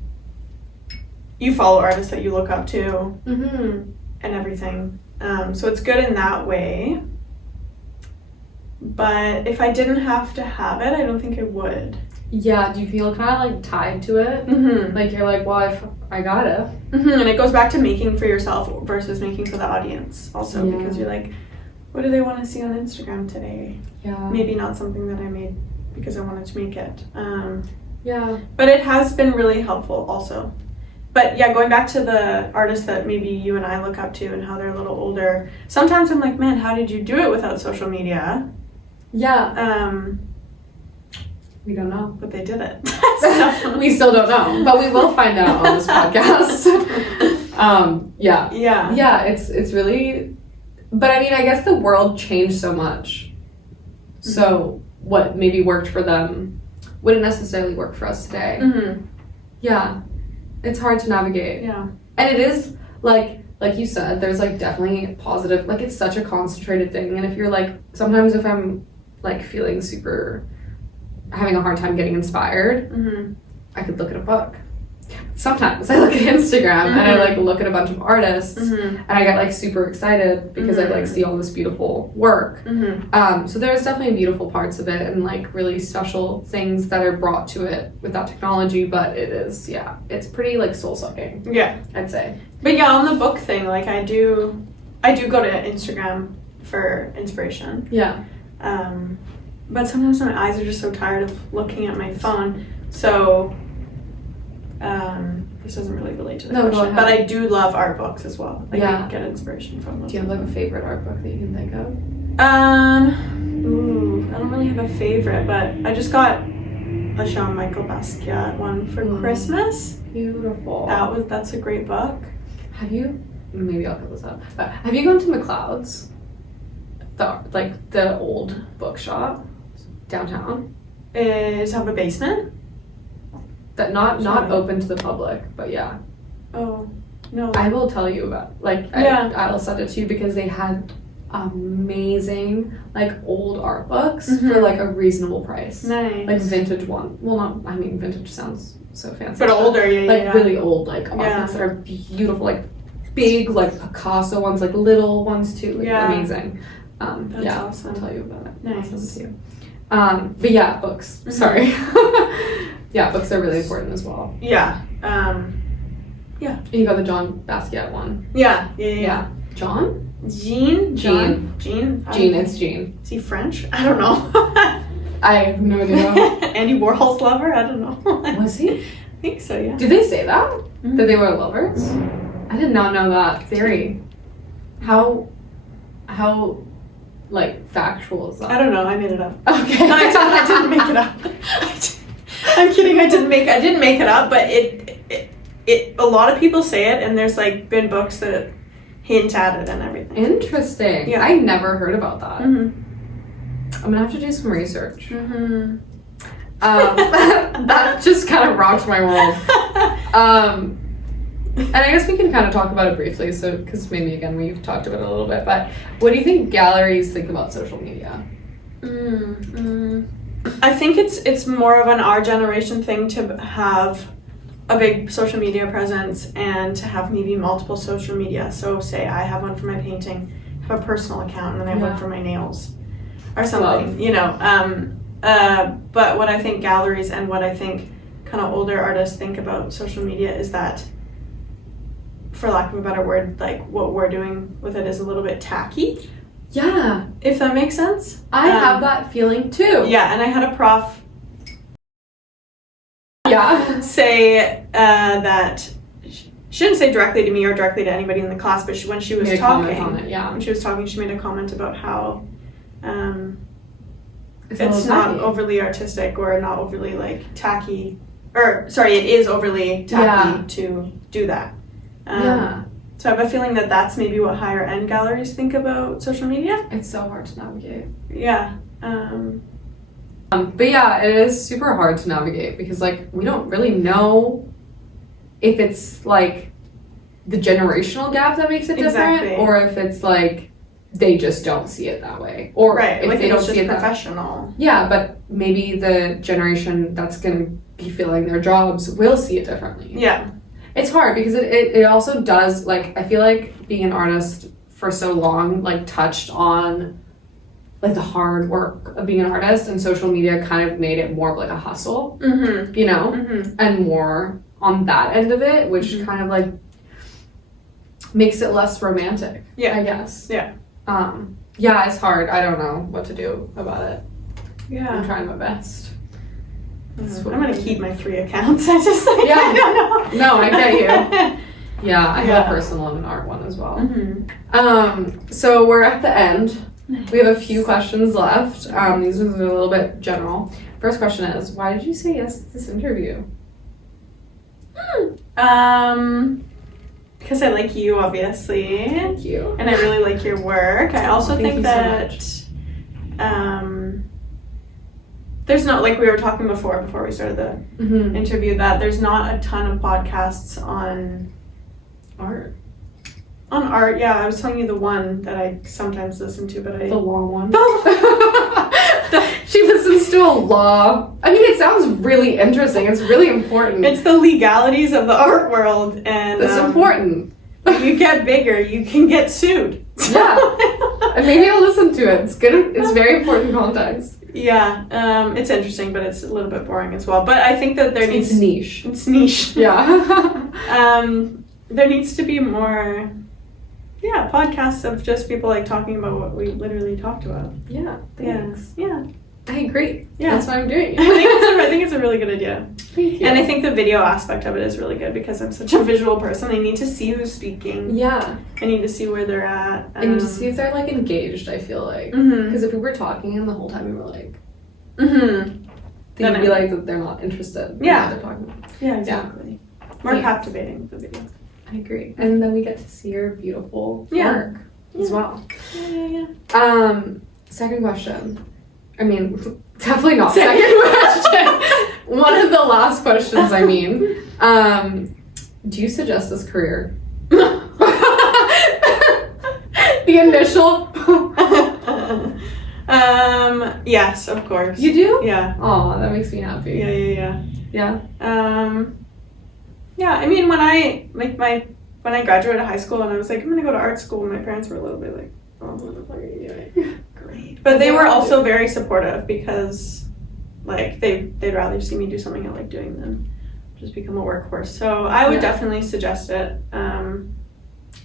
you follow artists that you look up to and everything. So it's good in that way. But if I didn't have to have it, I don't think I would. Yeah, do you feel kind of like tied to it? Like you're like, well, I gotta. And it goes back to making for yourself versus making for the audience also, because you're like, what do they want to see on Instagram today? Yeah. Maybe not something that I made because I wanted to make it. Yeah. But it has been really helpful also. But yeah, going back to the artists that maybe you and I look up to and how they're a little older, sometimes I'm like, man, how did you do it without social media? Yeah. We don't know. But they did it. So. We still don't know, but we will find out on this podcast. Yeah. Yeah, it's really, but I mean, I guess the world changed so much. So what maybe worked for them wouldn't necessarily work for us today. Yeah. It's hard to navigate. Yeah. And it is like you said, there's like definitely positive, like it's such a concentrated thing. And if you're like, sometimes if I'm like feeling having a hard time getting inspired, I could look at a book. Sometimes I look at Instagram and I like look at a bunch of artists and I get like super excited because I like see all this beautiful work. So there's definitely beautiful parts of it and like really special things that are brought to it with that technology, but it is, it's pretty like soul sucking. Yeah, I'd say. But yeah, on the book thing, like I do go to Instagram for inspiration. Yeah. But sometimes my eyes are just so tired of looking at my phone. So this doesn't really relate to the question. But I do love art books as well. Like I get inspiration from them. Do you have like a favorite art book that you can think of? I don't really have a favorite, but I just got a Jean-Michel Basquiat one for Christmas. Beautiful. That's a great book. Maybe I'll cut this up. But have you gone to McLeod's? The old bookshop downtown. Does it have a basement? That not open to the public, but yeah. Oh, no. I will tell you about, I'll send it to you because they had amazing, like, old art books for, like, a reasonable price. Nice. Like, vintage one. Well, vintage sounds so fancy. But older, really old, like, art books that are beautiful, like, big, like, Picasso ones, like, little ones, too. Like, amazing. That's awesome. I'll tell you about it. Nice. I'll send it to you. But yeah, books. Sorry. Yeah, books are really important as well. Yeah. And you got the John Basquiat one. Yeah. John? Jean. It's Jean. Is he French? I don't know. I have no idea. Andy Warhol's lover? I don't know. Was he? I think so, yeah. Did they say that? That they were lovers? I did not know that theory. How like factual is that? I don't know. I made it up. Okay. I didn't make it up. I'm kidding. I didn't make it up, but it a lot of people say it, and there's like been books that hint at it and everything. Interesting. Yeah. I never heard about that. I'm gonna have to do some research. That just kind of rocked my world. And I guess we can kind of talk about it briefly, so because maybe again we've talked about it a little bit. But what do you think galleries think about social media? I think it's more of an our generation thing to have a big social media presence and to have maybe multiple social media. So say I have one for my painting, have a personal account, and then I have one for my nails or something. You know. But what I think galleries and what I think kind of older artists think about social media is that, for lack of a better word, like what we're doing with it is a little bit tacky. Yeah. If that makes sense. I have that feeling too. Yeah, and I had a prof say that she didn't say directly to me or directly to anybody in the class, but when she was talking, when she was talking, she made a comment about how it's not overly artistic or not overly like tacky it is overly tacky Yeah. to do that. Yeah. So I have a feeling that that's maybe what higher end galleries think about social media. It's so hard to navigate. Yeah. But yeah, it is super hard to navigate because like we don't really know if it's like the generational gap that makes it different, Exactly. or if it's like they just don't see it that way, or Right. if Like they don't it's see just it that. professional. Yeah, but maybe the generation that's gonna be filling their jobs will see it differently. Yeah. It's hard because it also does, like, I feel like being an artist for so long, like, touched on, like, the hard work of being an artist, and social media kind of made it more of, like, a hustle, Mm-hmm. you know? Mm-hmm. And more on that end of it, which Mhm. kind of, like, makes it less romantic, Yeah. I guess. Yeah. Yeah, it's hard. I don't know what to do about it. I'm Yeah. trying my best. That's what I'm gonna I'm keep my 3 accounts. I just like, Yeah. I don't know. No, I get you. Yeah, I have Yeah. a personal and an art one as well. Mm-hmm. So we're at the end. We have a few questions left. These ones are a little bit general. First question is, why did you say yes to this interview? Because I like you, obviously, Thank you. and I really like your work. I also Thank you think so that there's not, like we were talking before we started the Mm-hmm. interview, that there's not a ton of podcasts on Art. art. Yeah, I was telling you the one that I sometimes listen to, but The long one. The- She listens to a law. I mean, it sounds really interesting. It's really important. it's the legalities of the art world, and It's important. when you get bigger, you can get sued. Yeah. And maybe I'll listen to it. It's good. It's very important context. Yeah, it's interesting, but it's a little bit boring as well. But I think that there needs It's niche. it's niche. Yeah. There needs to be more, podcasts of just people like talking about what we literally talked about. Yeah. Thanks. Yeah. I agree. Yeah. That's why I'm doing it. I think it's a really good idea. Thank you. And I think the video aspect of it is really good because I'm such a visual person. I need to see who's speaking. Yeah. I need to see where they're at. I need to see if they're like engaged, I feel like. Mm-hmm. Because if we were talking and the whole time we were like, Mm-hmm. then Then you'd be like that they're not interested in Yeah. what they're talking about. Yeah, exactly. More Yeah. captivating, the video. I agree. And then we get to see your beautiful Yeah. work as Yeah. well. Yeah. Second question. I mean, definitely not Second second question. One of the last questions, I mean. Do you suggest this career? The initial. Yes, of course. You do? Yeah. Oh, that makes me happy. Yeah. Yeah. Yeah, I mean, when I graduated high school and I was like, I'm gonna go to art school, my parents were a little bit like, oh, what the fuck are you doing? Great. But they were also very supportive because, like, they'd rather see me do something I like doing than just become a workhorse. So I would Yeah. definitely suggest it.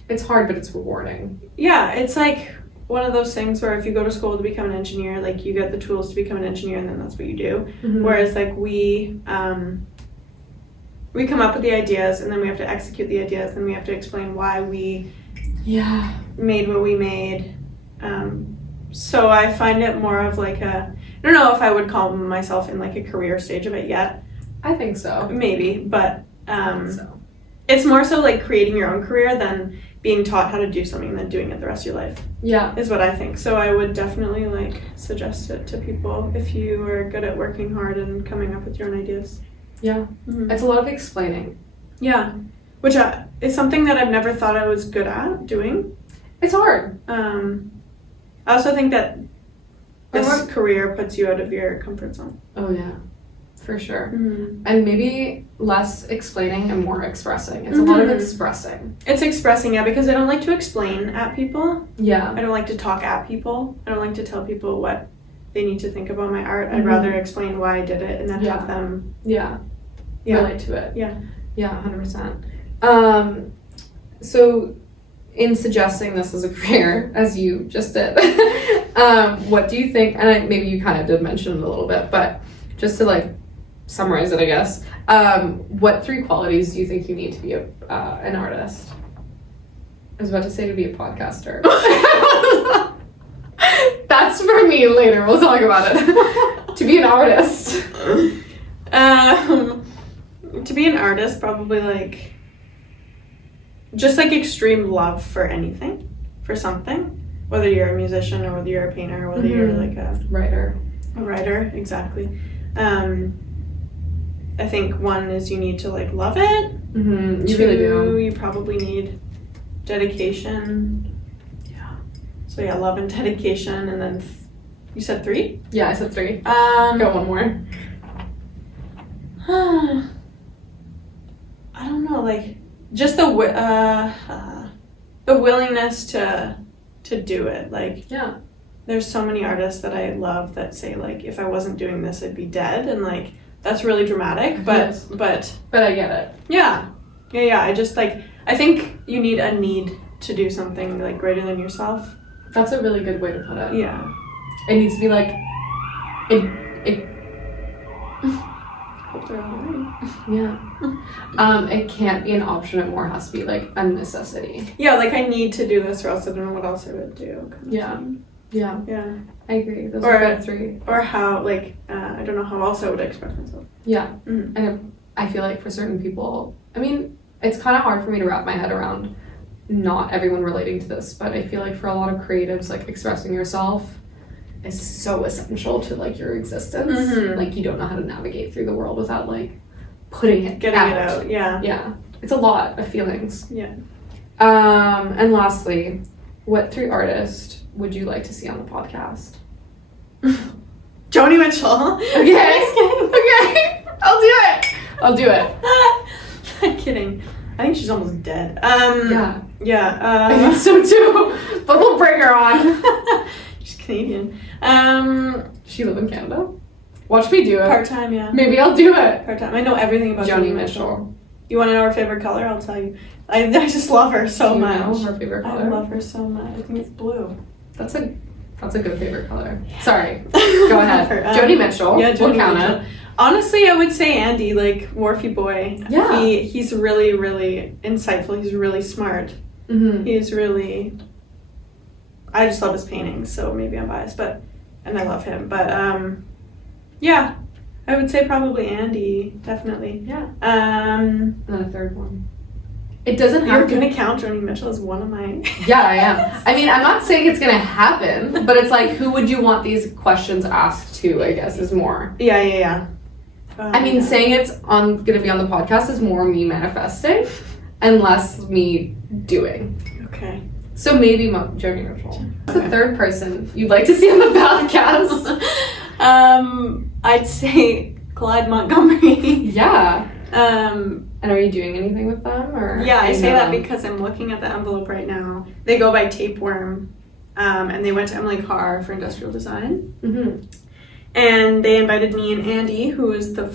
It's hard, but it's rewarding. Yeah, it's like one of those things where if you go to school to become an engineer, like, you get the tools to become an engineer and then that's what you do. Mm-hmm. Whereas, like, we come up with the ideas and then we have to execute the ideas and we have to explain why we made what we made. So I find it more of like I don't know if I would call myself in like a career stage of it yet. I think so. Maybe, but I think so. it's more so like creating your own career than being taught how to do something and then doing it the rest of your life. Yeah. Is what I think. So I would definitely like suggest it to people if you are good at working hard and coming up with your own ideas. Yeah. Mm-hmm. It's a lot of explaining. Yeah, which is something that I've never thought I was good at doing. It's hard. I also think that this Or- career puts you out of your comfort zone. Oh, yeah. For sure. Mm-hmm. And maybe less explaining and more expressing. It's a lot of Mhm. expressing. It's expressing, yeah, because I don't like to explain at people. Yeah. I don't like to talk at people. I don't like to tell people what they need to think about my art. I'd Mhm. rather explain why I did it and then Yeah. have them. Yeah. Yeah. Relate to it. Yeah. Yeah, 100%. So in suggesting this as a career, as you just did, what do you think, and maybe you kind of did mention it a little bit, but just to like summarize it, I guess, what 3 qualities do you think you need to be an artist? I was about to say to be a podcaster. That's for me later, we'll talk about it. To be an artist. To be an artist, probably like just like extreme love for anything, for something. Whether you're a musician or whether you're a painter or whether you're like a writer. A writer, exactly. I think one is you need to like love it. You Two, really do. you probably need dedication. Yeah. So yeah, love and dedication, and then you said 3? Yeah, I said 3. Go one more. I don't know, like just the willingness to do it. Like Yeah. there's so many artists that I love that say like if I wasn't doing this I'd be dead, and like that's really dramatic, but Yes. but I get it. yeah. I just like I think you need a need to do something like greater than yourself. That's a really good way to put it. Yeah. It needs to be like it Hope they're all right. yeah. It can't be an option, it more has to be like a necessity. Yeah, like I need to do this or else I don't know what else I would do. Kind of Yeah. thing. Yeah. Yeah. I agree. Those Or- are good 3. Or how like I don't know how else I would express myself. Yeah. Mm. And I feel like for certain people, I mean, it's kind of hard for me to wrap my head around not everyone relating to this, but I feel like for a lot of creatives, like expressing yourself is so essential to like your existence. Mhm. Like you don't know how to navigate through the world without like putting it Getting out. it out. Yeah. Yeah. It's a lot of feelings. Yeah. And lastly, what 3 artists would you like to see on the podcast? Joni Mitchell. Okay. Okay. I'll do it. I'm kidding. I think she's almost dead. Yeah. Yeah. I think so too. But we'll bring her on. She's Canadian. She live in Canada? Watch me do it. Part-time, yeah. Maybe I'll do it. Part-time. I know everything about Joni Mitchell. You want to know her favorite color? I'll tell you. I just love her so Do you much. know her favorite I color? love her so much. I think it's blue. That's a good favorite color. Sorry. Go ahead. Joni Mitchell. Yeah, We'll Joni count Mitchell. it. Honestly, I would say Andy, like Wharfie boy. Yeah. He's really, really insightful. He's really smart. Mm-hmm. He's really. I just love his paintings, so maybe I'm biased, and I love him. But yeah, I would say probably Andy, definitely. Yeah. Um, And then a third one. It doesn't you're have to. gonna count Joni Mitchell as one of my. Yeah, I am. I mean, I'm not saying it's gonna happen, but it's like, who would you want these questions asked to? I guess is more. Yeah. I mean, Yeah. saying it's gonna be on the podcast is more me manifesting, and less me doing. Okay. So maybe Joni Mitchell. What's the Okay. third person you'd like to see on the podcast? I'd say Clyde Montgomery. Yeah. Um, And are you doing anything with them, or? yeah, I you say know that them? because I'm looking at the envelope right now. They go by Tapeworm, and they went to Emily Carr for industrial design. Mhm. And they invited me and Andy, who was the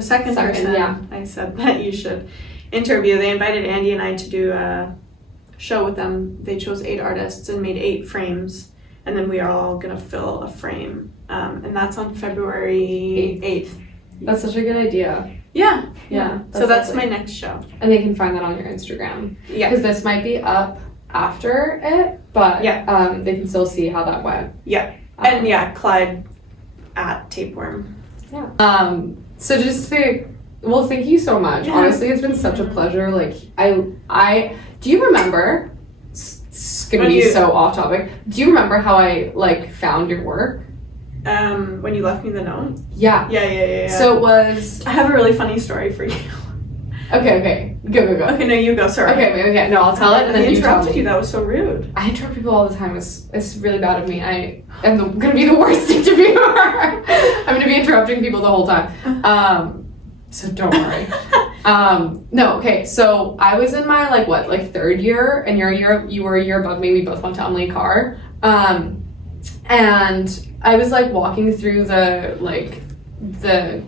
second person yeah. I said that you should interview. They invited Andy and I to do a show with them. They chose 8 artists and made 8 frames, and then we are all gonna fill a frame. And that's on February 8th. That's such a good idea. Yeah. Yeah. So that's lovely. my next show. And they can find that on your Instagram. Yeah. Because this might be up after it, but Yeah. they can still see how that went. Yeah. And yeah, Clyde at Tapeworm. So just to, well, thank you so much. Yeah. Honestly, it's been such a pleasure. Like, I do you remember? It's gonna When be you- so off topic. Do you remember how I like found your work? When you left me the note. Yeah. Yeah. So it was I have a really funny story for you. okay. Go. Okay, no, you go. Sorry. Okay. No, I'll tell it, and I then you tell interrupted me. you. That was so rude. I interrupt people all the time. It's really bad of me. I am gonna be the worst interviewer. I'm gonna be interrupting people the whole time. So don't worry. No, okay. So I was in my like 3rd year, and you were a year above me. We both went to Emily Carr. And I was like walking through the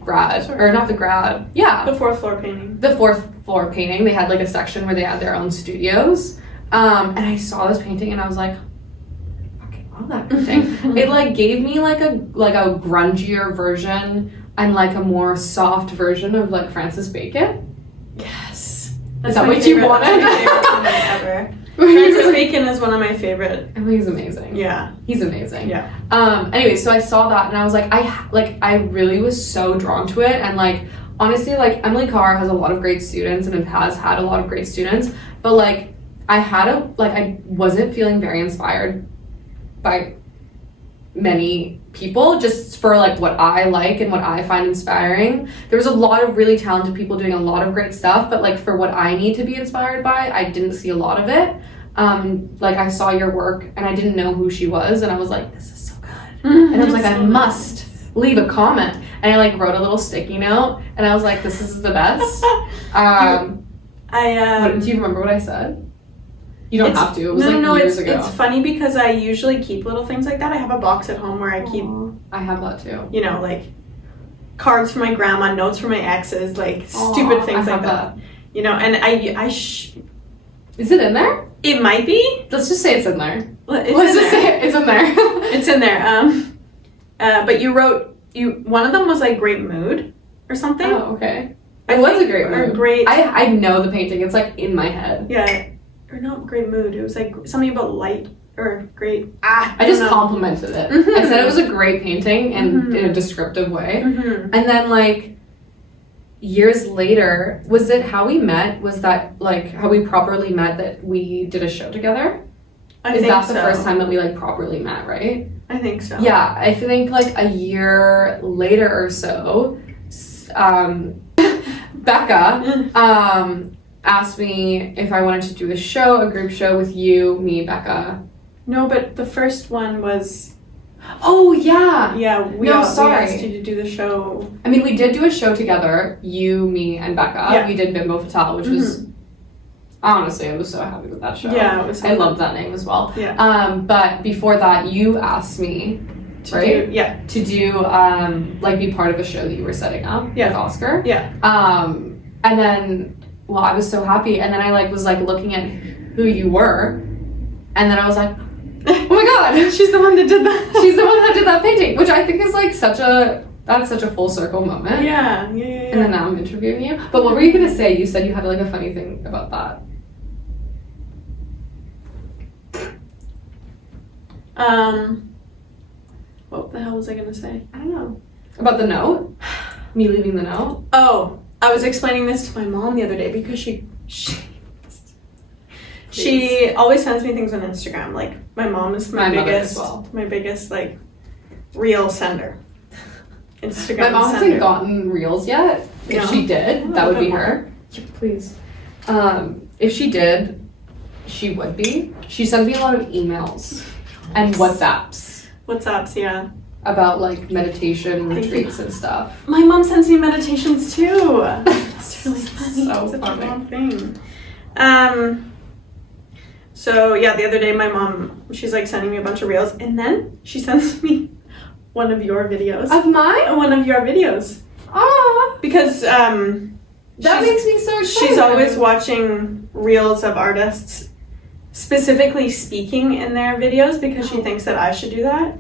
grad, or not the grad. Yeah. The 4th floor painting. The 4th floor painting. They had like a section where they had their own studios. And I saw this painting and I was like, I fucking love that painting. It like gave me like a grungier version and like a more soft version of like Francis Bacon. Yes. Is that what you wanted? That's my favorite comment ever. Francis Bacon is one of my favorite. I mean, he's amazing. Yeah. He's amazing. Yeah. Anyway, so I saw that and I was like, I really was so drawn to it, and like honestly, like, Emily Carr has a lot of great students and it has had a lot of great students, but like I wasn't feeling very inspired by many people just for like what I like and what I find inspiring. There was a lot of really talented people doing a lot of great stuff, but like for what I need to be inspired by, I didn't see a lot of it. Like I saw your work and I didn't know who she was, and I was like, this is so good. And I was like, I must leave a comment. And I like wrote a little sticky note and I was like, this is the best. Do you remember what I said? You don't have to. It was years ago. It's funny because I usually keep little things like that. I have a box at home where I keep. I have that too. You know, like cards for my grandma, notes for my exes, like stupid things like that. You know, and Is it in there? It might be. Let's just say it's in there. Let's just say it's in there. It's in there. But you wrote one of them was like great mood or something. Oh, okay. It was a great mood. Great. I know the painting. It's like in my head. Yeah. Or not great mood. It was like something about light or great. I just complimented it. Mm-hmm. I said it was a great painting and in a descriptive way. Mm-hmm. And then like years later, was it how we met? Was that like how we properly met that we did a show together? I think that's so. The first time that we like properly met, right? I think so. Yeah, I think like a year later or so, Becca asked me if I wanted to do a group show with you, me, Becca. No, but the first one was. Oh yeah. Yeah, we asked you to do the show. I mean, we did do a show together, you, me, and Becca. Yeah. We did Bimbo Fatale, which was. Honestly, I was so happy with that show. Yeah, it was. I loved that name as well. Yeah. But before that, you asked me. To do like be part of a show that you were setting up with Oscar. Yeah. And then I was so happy, and then I like was like looking at who you were, and then I was like, oh my god, she's the one that did that. She's the one that did that painting, which I think is like such a full circle moment. Yeah. And then now I'm interviewing you. But what were you gonna say? You said you had like a funny thing about that. What the hell was I gonna say? I don't know. About the note? Me leaving the note? Oh, I was explaining this to my mom the other day because she always sends me things on Instagram. Like my mom is my biggest like reel sender. Instagram. My mom hasn't gotten reels yet. If she did, that would be her. Yeah, please. If she did, she would be. She sends me a lot of emails and WhatsApps. Yeah. About like meditation retreats and stuff. My mom sends me meditations too. It's really funny. So it's funny. a long thing. So yeah, the other day my mom, she's like sending me a bunch of reels, and then she sends me one of your videos. Of mine? One of your videos. Ah. Because that makes me so excited. She's always watching reels of artists specifically speaking in their videos because she thinks that I should do that.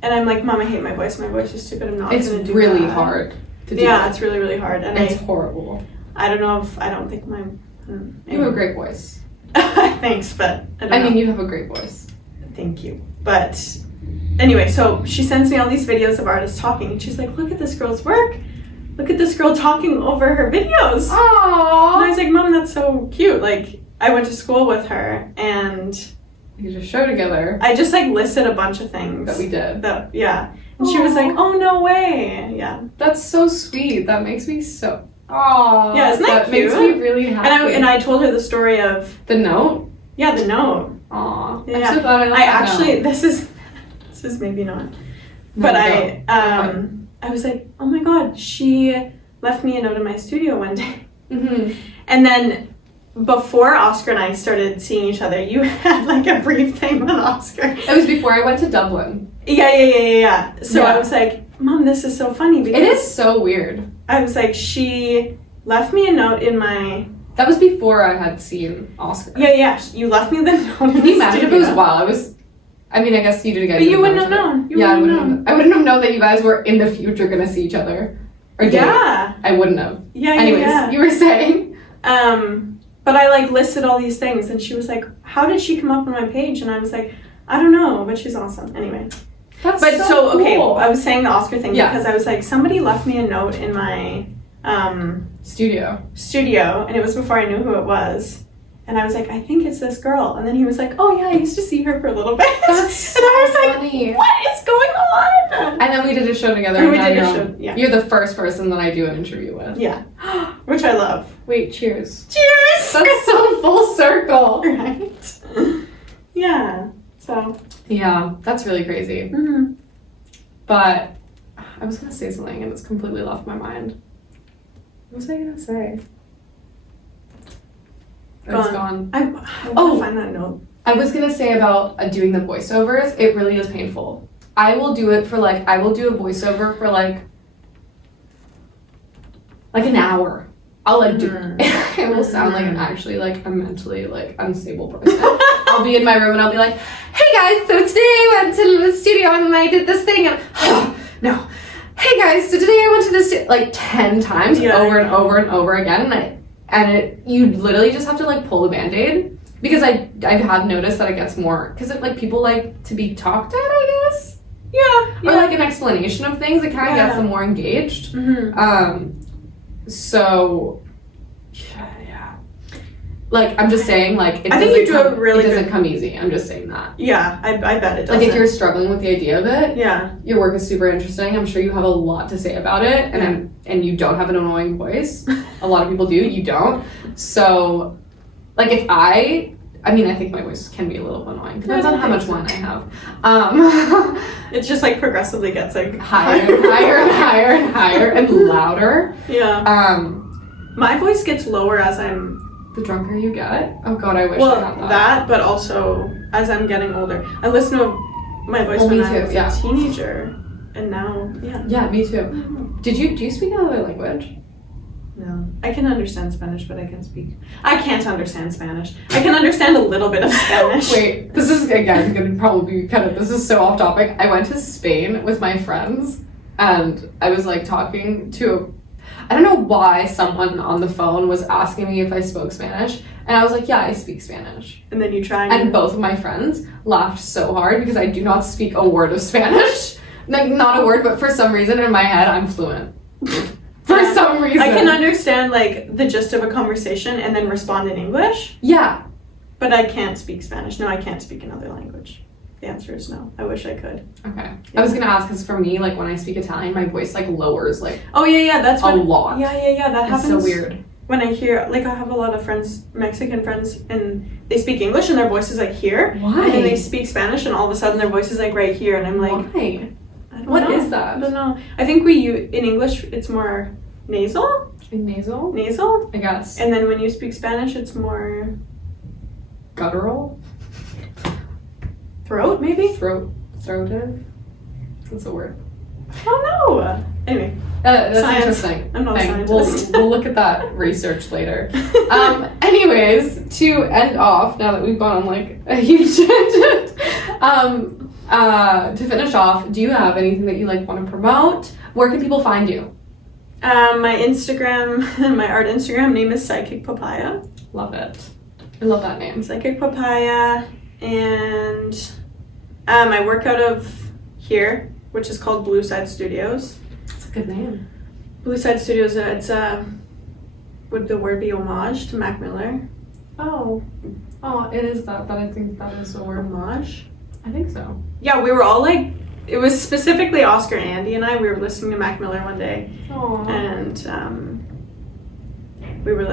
And I'm like, Mom, I hate my voice. My voice is stupid. I'm not going to do that. It's really hard to do. Yeah, it's really, really hard. And it's horrible. I don't know if, I don't think my... You have a great voice. Thanks, but I don't know. I mean, you have a great voice. Thank you. But anyway, so she sends me all these videos of artists talking, and she's like, look at this girl's work. Look at this girl talking over her videos. Aww. And I was like, Mom, that's so cute. Like, I went to school with her, and you did a show together. I just like listed a bunch of things that we did. And she was like, "Oh no way!" Yeah, that's so sweet. That makes me so. Aww. Yeah, isn't that cute? Makes me really happy. And I told her the story of the note. Yeah, the note. Aww. Yeah. I'm so glad I actually this is maybe not, but I was like, oh my god, she left me a note in my studio one day, and then. Before Oscar and I started seeing each other, you had like a brief thing with Oscar. It was before I went to Dublin. Yeah. So I was like, Mom, this is so funny because it is so weird. I was like, she left me a note in my. That was before I had seen Oscar. Yeah. You left me the note. Can you imagine if it was while I was? I mean, I guess you did again. But you wouldn't have known. I wouldn't have known that you guys were in the future gonna see each other. Or did I wouldn't have. Yeah. Anyways, you were saying. But I like listed all these things, and she was like, how did she come up on my page? And I was like, I don't know, but she's awesome. Anyway. That's so cool. Okay, I was saying the Oscar thing because I was like, somebody left me a note in my Studio. and it was before I knew who it was. And I was like, I think it's this girl. And then he was like, oh yeah, I used to see her for a little bit. That's so and I was like, funny. what is going on? And then we did a show together. And we now did a you're- show, yeah. You're the first person that I do an interview with. Yeah. Which I love. Wait, cheers. Cheers! That's so full circle. Right? Yeah. So. Yeah, that's really crazy. Mm-hmm. But I was gonna say something and it's completely left my mind. What was I gonna say? It's gone. I want to find that note. I was gonna say about doing the voiceovers. It really is painful. I will do it for I will do a voiceover for like an hour. I'll do it will sound like I'm actually a mentally unstable person. I'll be in my room and I'll be like, hey guys, so today I went to the studio and I did this thing and no. Hey guys, so today I went to this 10 times over and over and over again you literally just have to pull the band-aid because I have noticed that it gets more because people like to be talked at, I guess. Yeah. Or an explanation of things. It kind of gets them more engaged. Mm-hmm. So yeah. I'm just saying I think you do a really it doesn't good. come easy. I'm just saying that. Yeah, I bet it does. If you're struggling with the idea of it, yeah, your work is super interesting. I'm sure you have a lot to say about it, and you don't have an annoying voice. A lot of people do. You don't. So, if I think my voice can be a little annoying. Depends on how much wine I have. it just progressively gets higher and higher and higher and higher and louder. Yeah. My voice gets lower as I'm. The drunker you get. Oh God, I wish I had that. But also as I'm getting older. I listen to my voice when I was a teenager, and now, Yeah, me too. Do you speak another language? No. I can understand Spanish, but I can't understand Spanish. I can understand a little bit of Spanish. Wait, this is, again, going to probably be this is so off topic. I went to Spain with my friends, and I was talking to I don't know why someone on the phone was asking me if I spoke Spanish, and I was like, yeah, I speak Spanish. And then you try and both of my friends laughed so hard because I do not speak a word of Spanish. Not a word, but for some reason in my head, I'm fluent. For some reason. I can understand, the gist of a conversation and then respond in English. Yeah. But I can't speak Spanish. No, I can't speak another language. The answer is no. I wish I could. Okay. Yeah. I was gonna ask because for me, when I speak Italian, my voice lowers Oh yeah, that's a lot. Yeah, that happens. It's so weird. When I hear I have a lot of friends, Mexican friends, and they speak English and their voice is here. Why? And then they speak Spanish and all of a sudden their voice is right here, and I'm like, why? I don't What know. is that? I don't know. I think in English it's more nasal. Nasal? Nasal. I guess. And then when you speak Spanish, it's more guttural. Throat, maybe? Throative? That's a word. I don't know. Anyway. That's Science. interesting. I'm not a Thing. scientist. We'll look at that research later. Anyways, to end off, now that we've gone on a huge tangent, to finish off, do you have anything that you want to promote? Where can people find you? My Instagram, my art Instagram name is Psychic Papaya. Love it. I love that name. Psychic Papaya. And I work out of here, which is called Blue Side Studios. That's a good name. Blue Side Studios, it's would the word be homage to Mac Miller? Oh, it is that, but I think that is the word. Homage? I think so. Yeah, we were all it was specifically Oscar, Andy, and I, we were listening to Mac Miller one day. Aww. And we were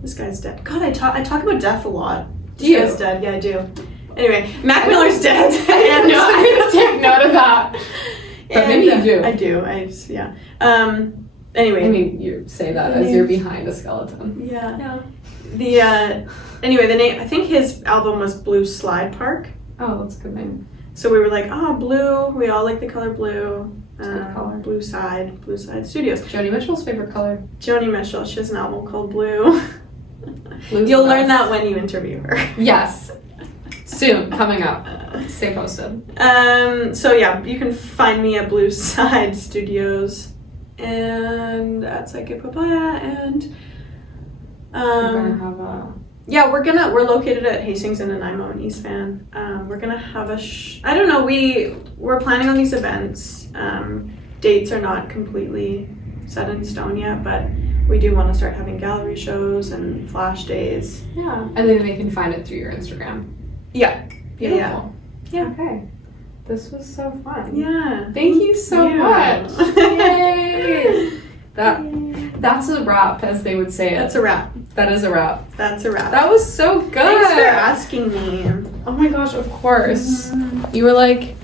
this guy's dead. God, I talk about death a lot. Do you? This guy's dead, yeah, I do. Anyway, Mac Miller's dead. I'm gonna take note of that. But maybe you do. I do. Yeah. Anyway. I mean, you say that as you're behind a skeleton. Yeah. The anyway, the name. I think his album was Blue Slide Park. Oh, that's a good name. So we were blue. We all like the color blue. Good color. Blue Side Studios. Joni Mitchell's favorite color. Joni Mitchell. She has an album called Blue. Blue's You'll the learn best. that when you interview her. Yes. Soon, coming up. Stay posted. So yeah, you can find me at Blue Side Studios and at Psychic Papaya, and We're gonna have a... yeah, we're located at Hastings and Nanaimo and East Van. We're gonna have I don't know, we're planning on these events. Dates are not completely set in stone yet, but we do want to start having gallery shows and flash days. Yeah. And then they can find it through your Instagram. Yeah. Beautiful. Yeah. Okay. This was so fun. Yeah. Thank you so much. Yay! That's a wrap, as they would say it. That's a wrap. That is a wrap. That's a wrap. That was so good. Thanks for asking me. Oh my gosh, of course. You were like...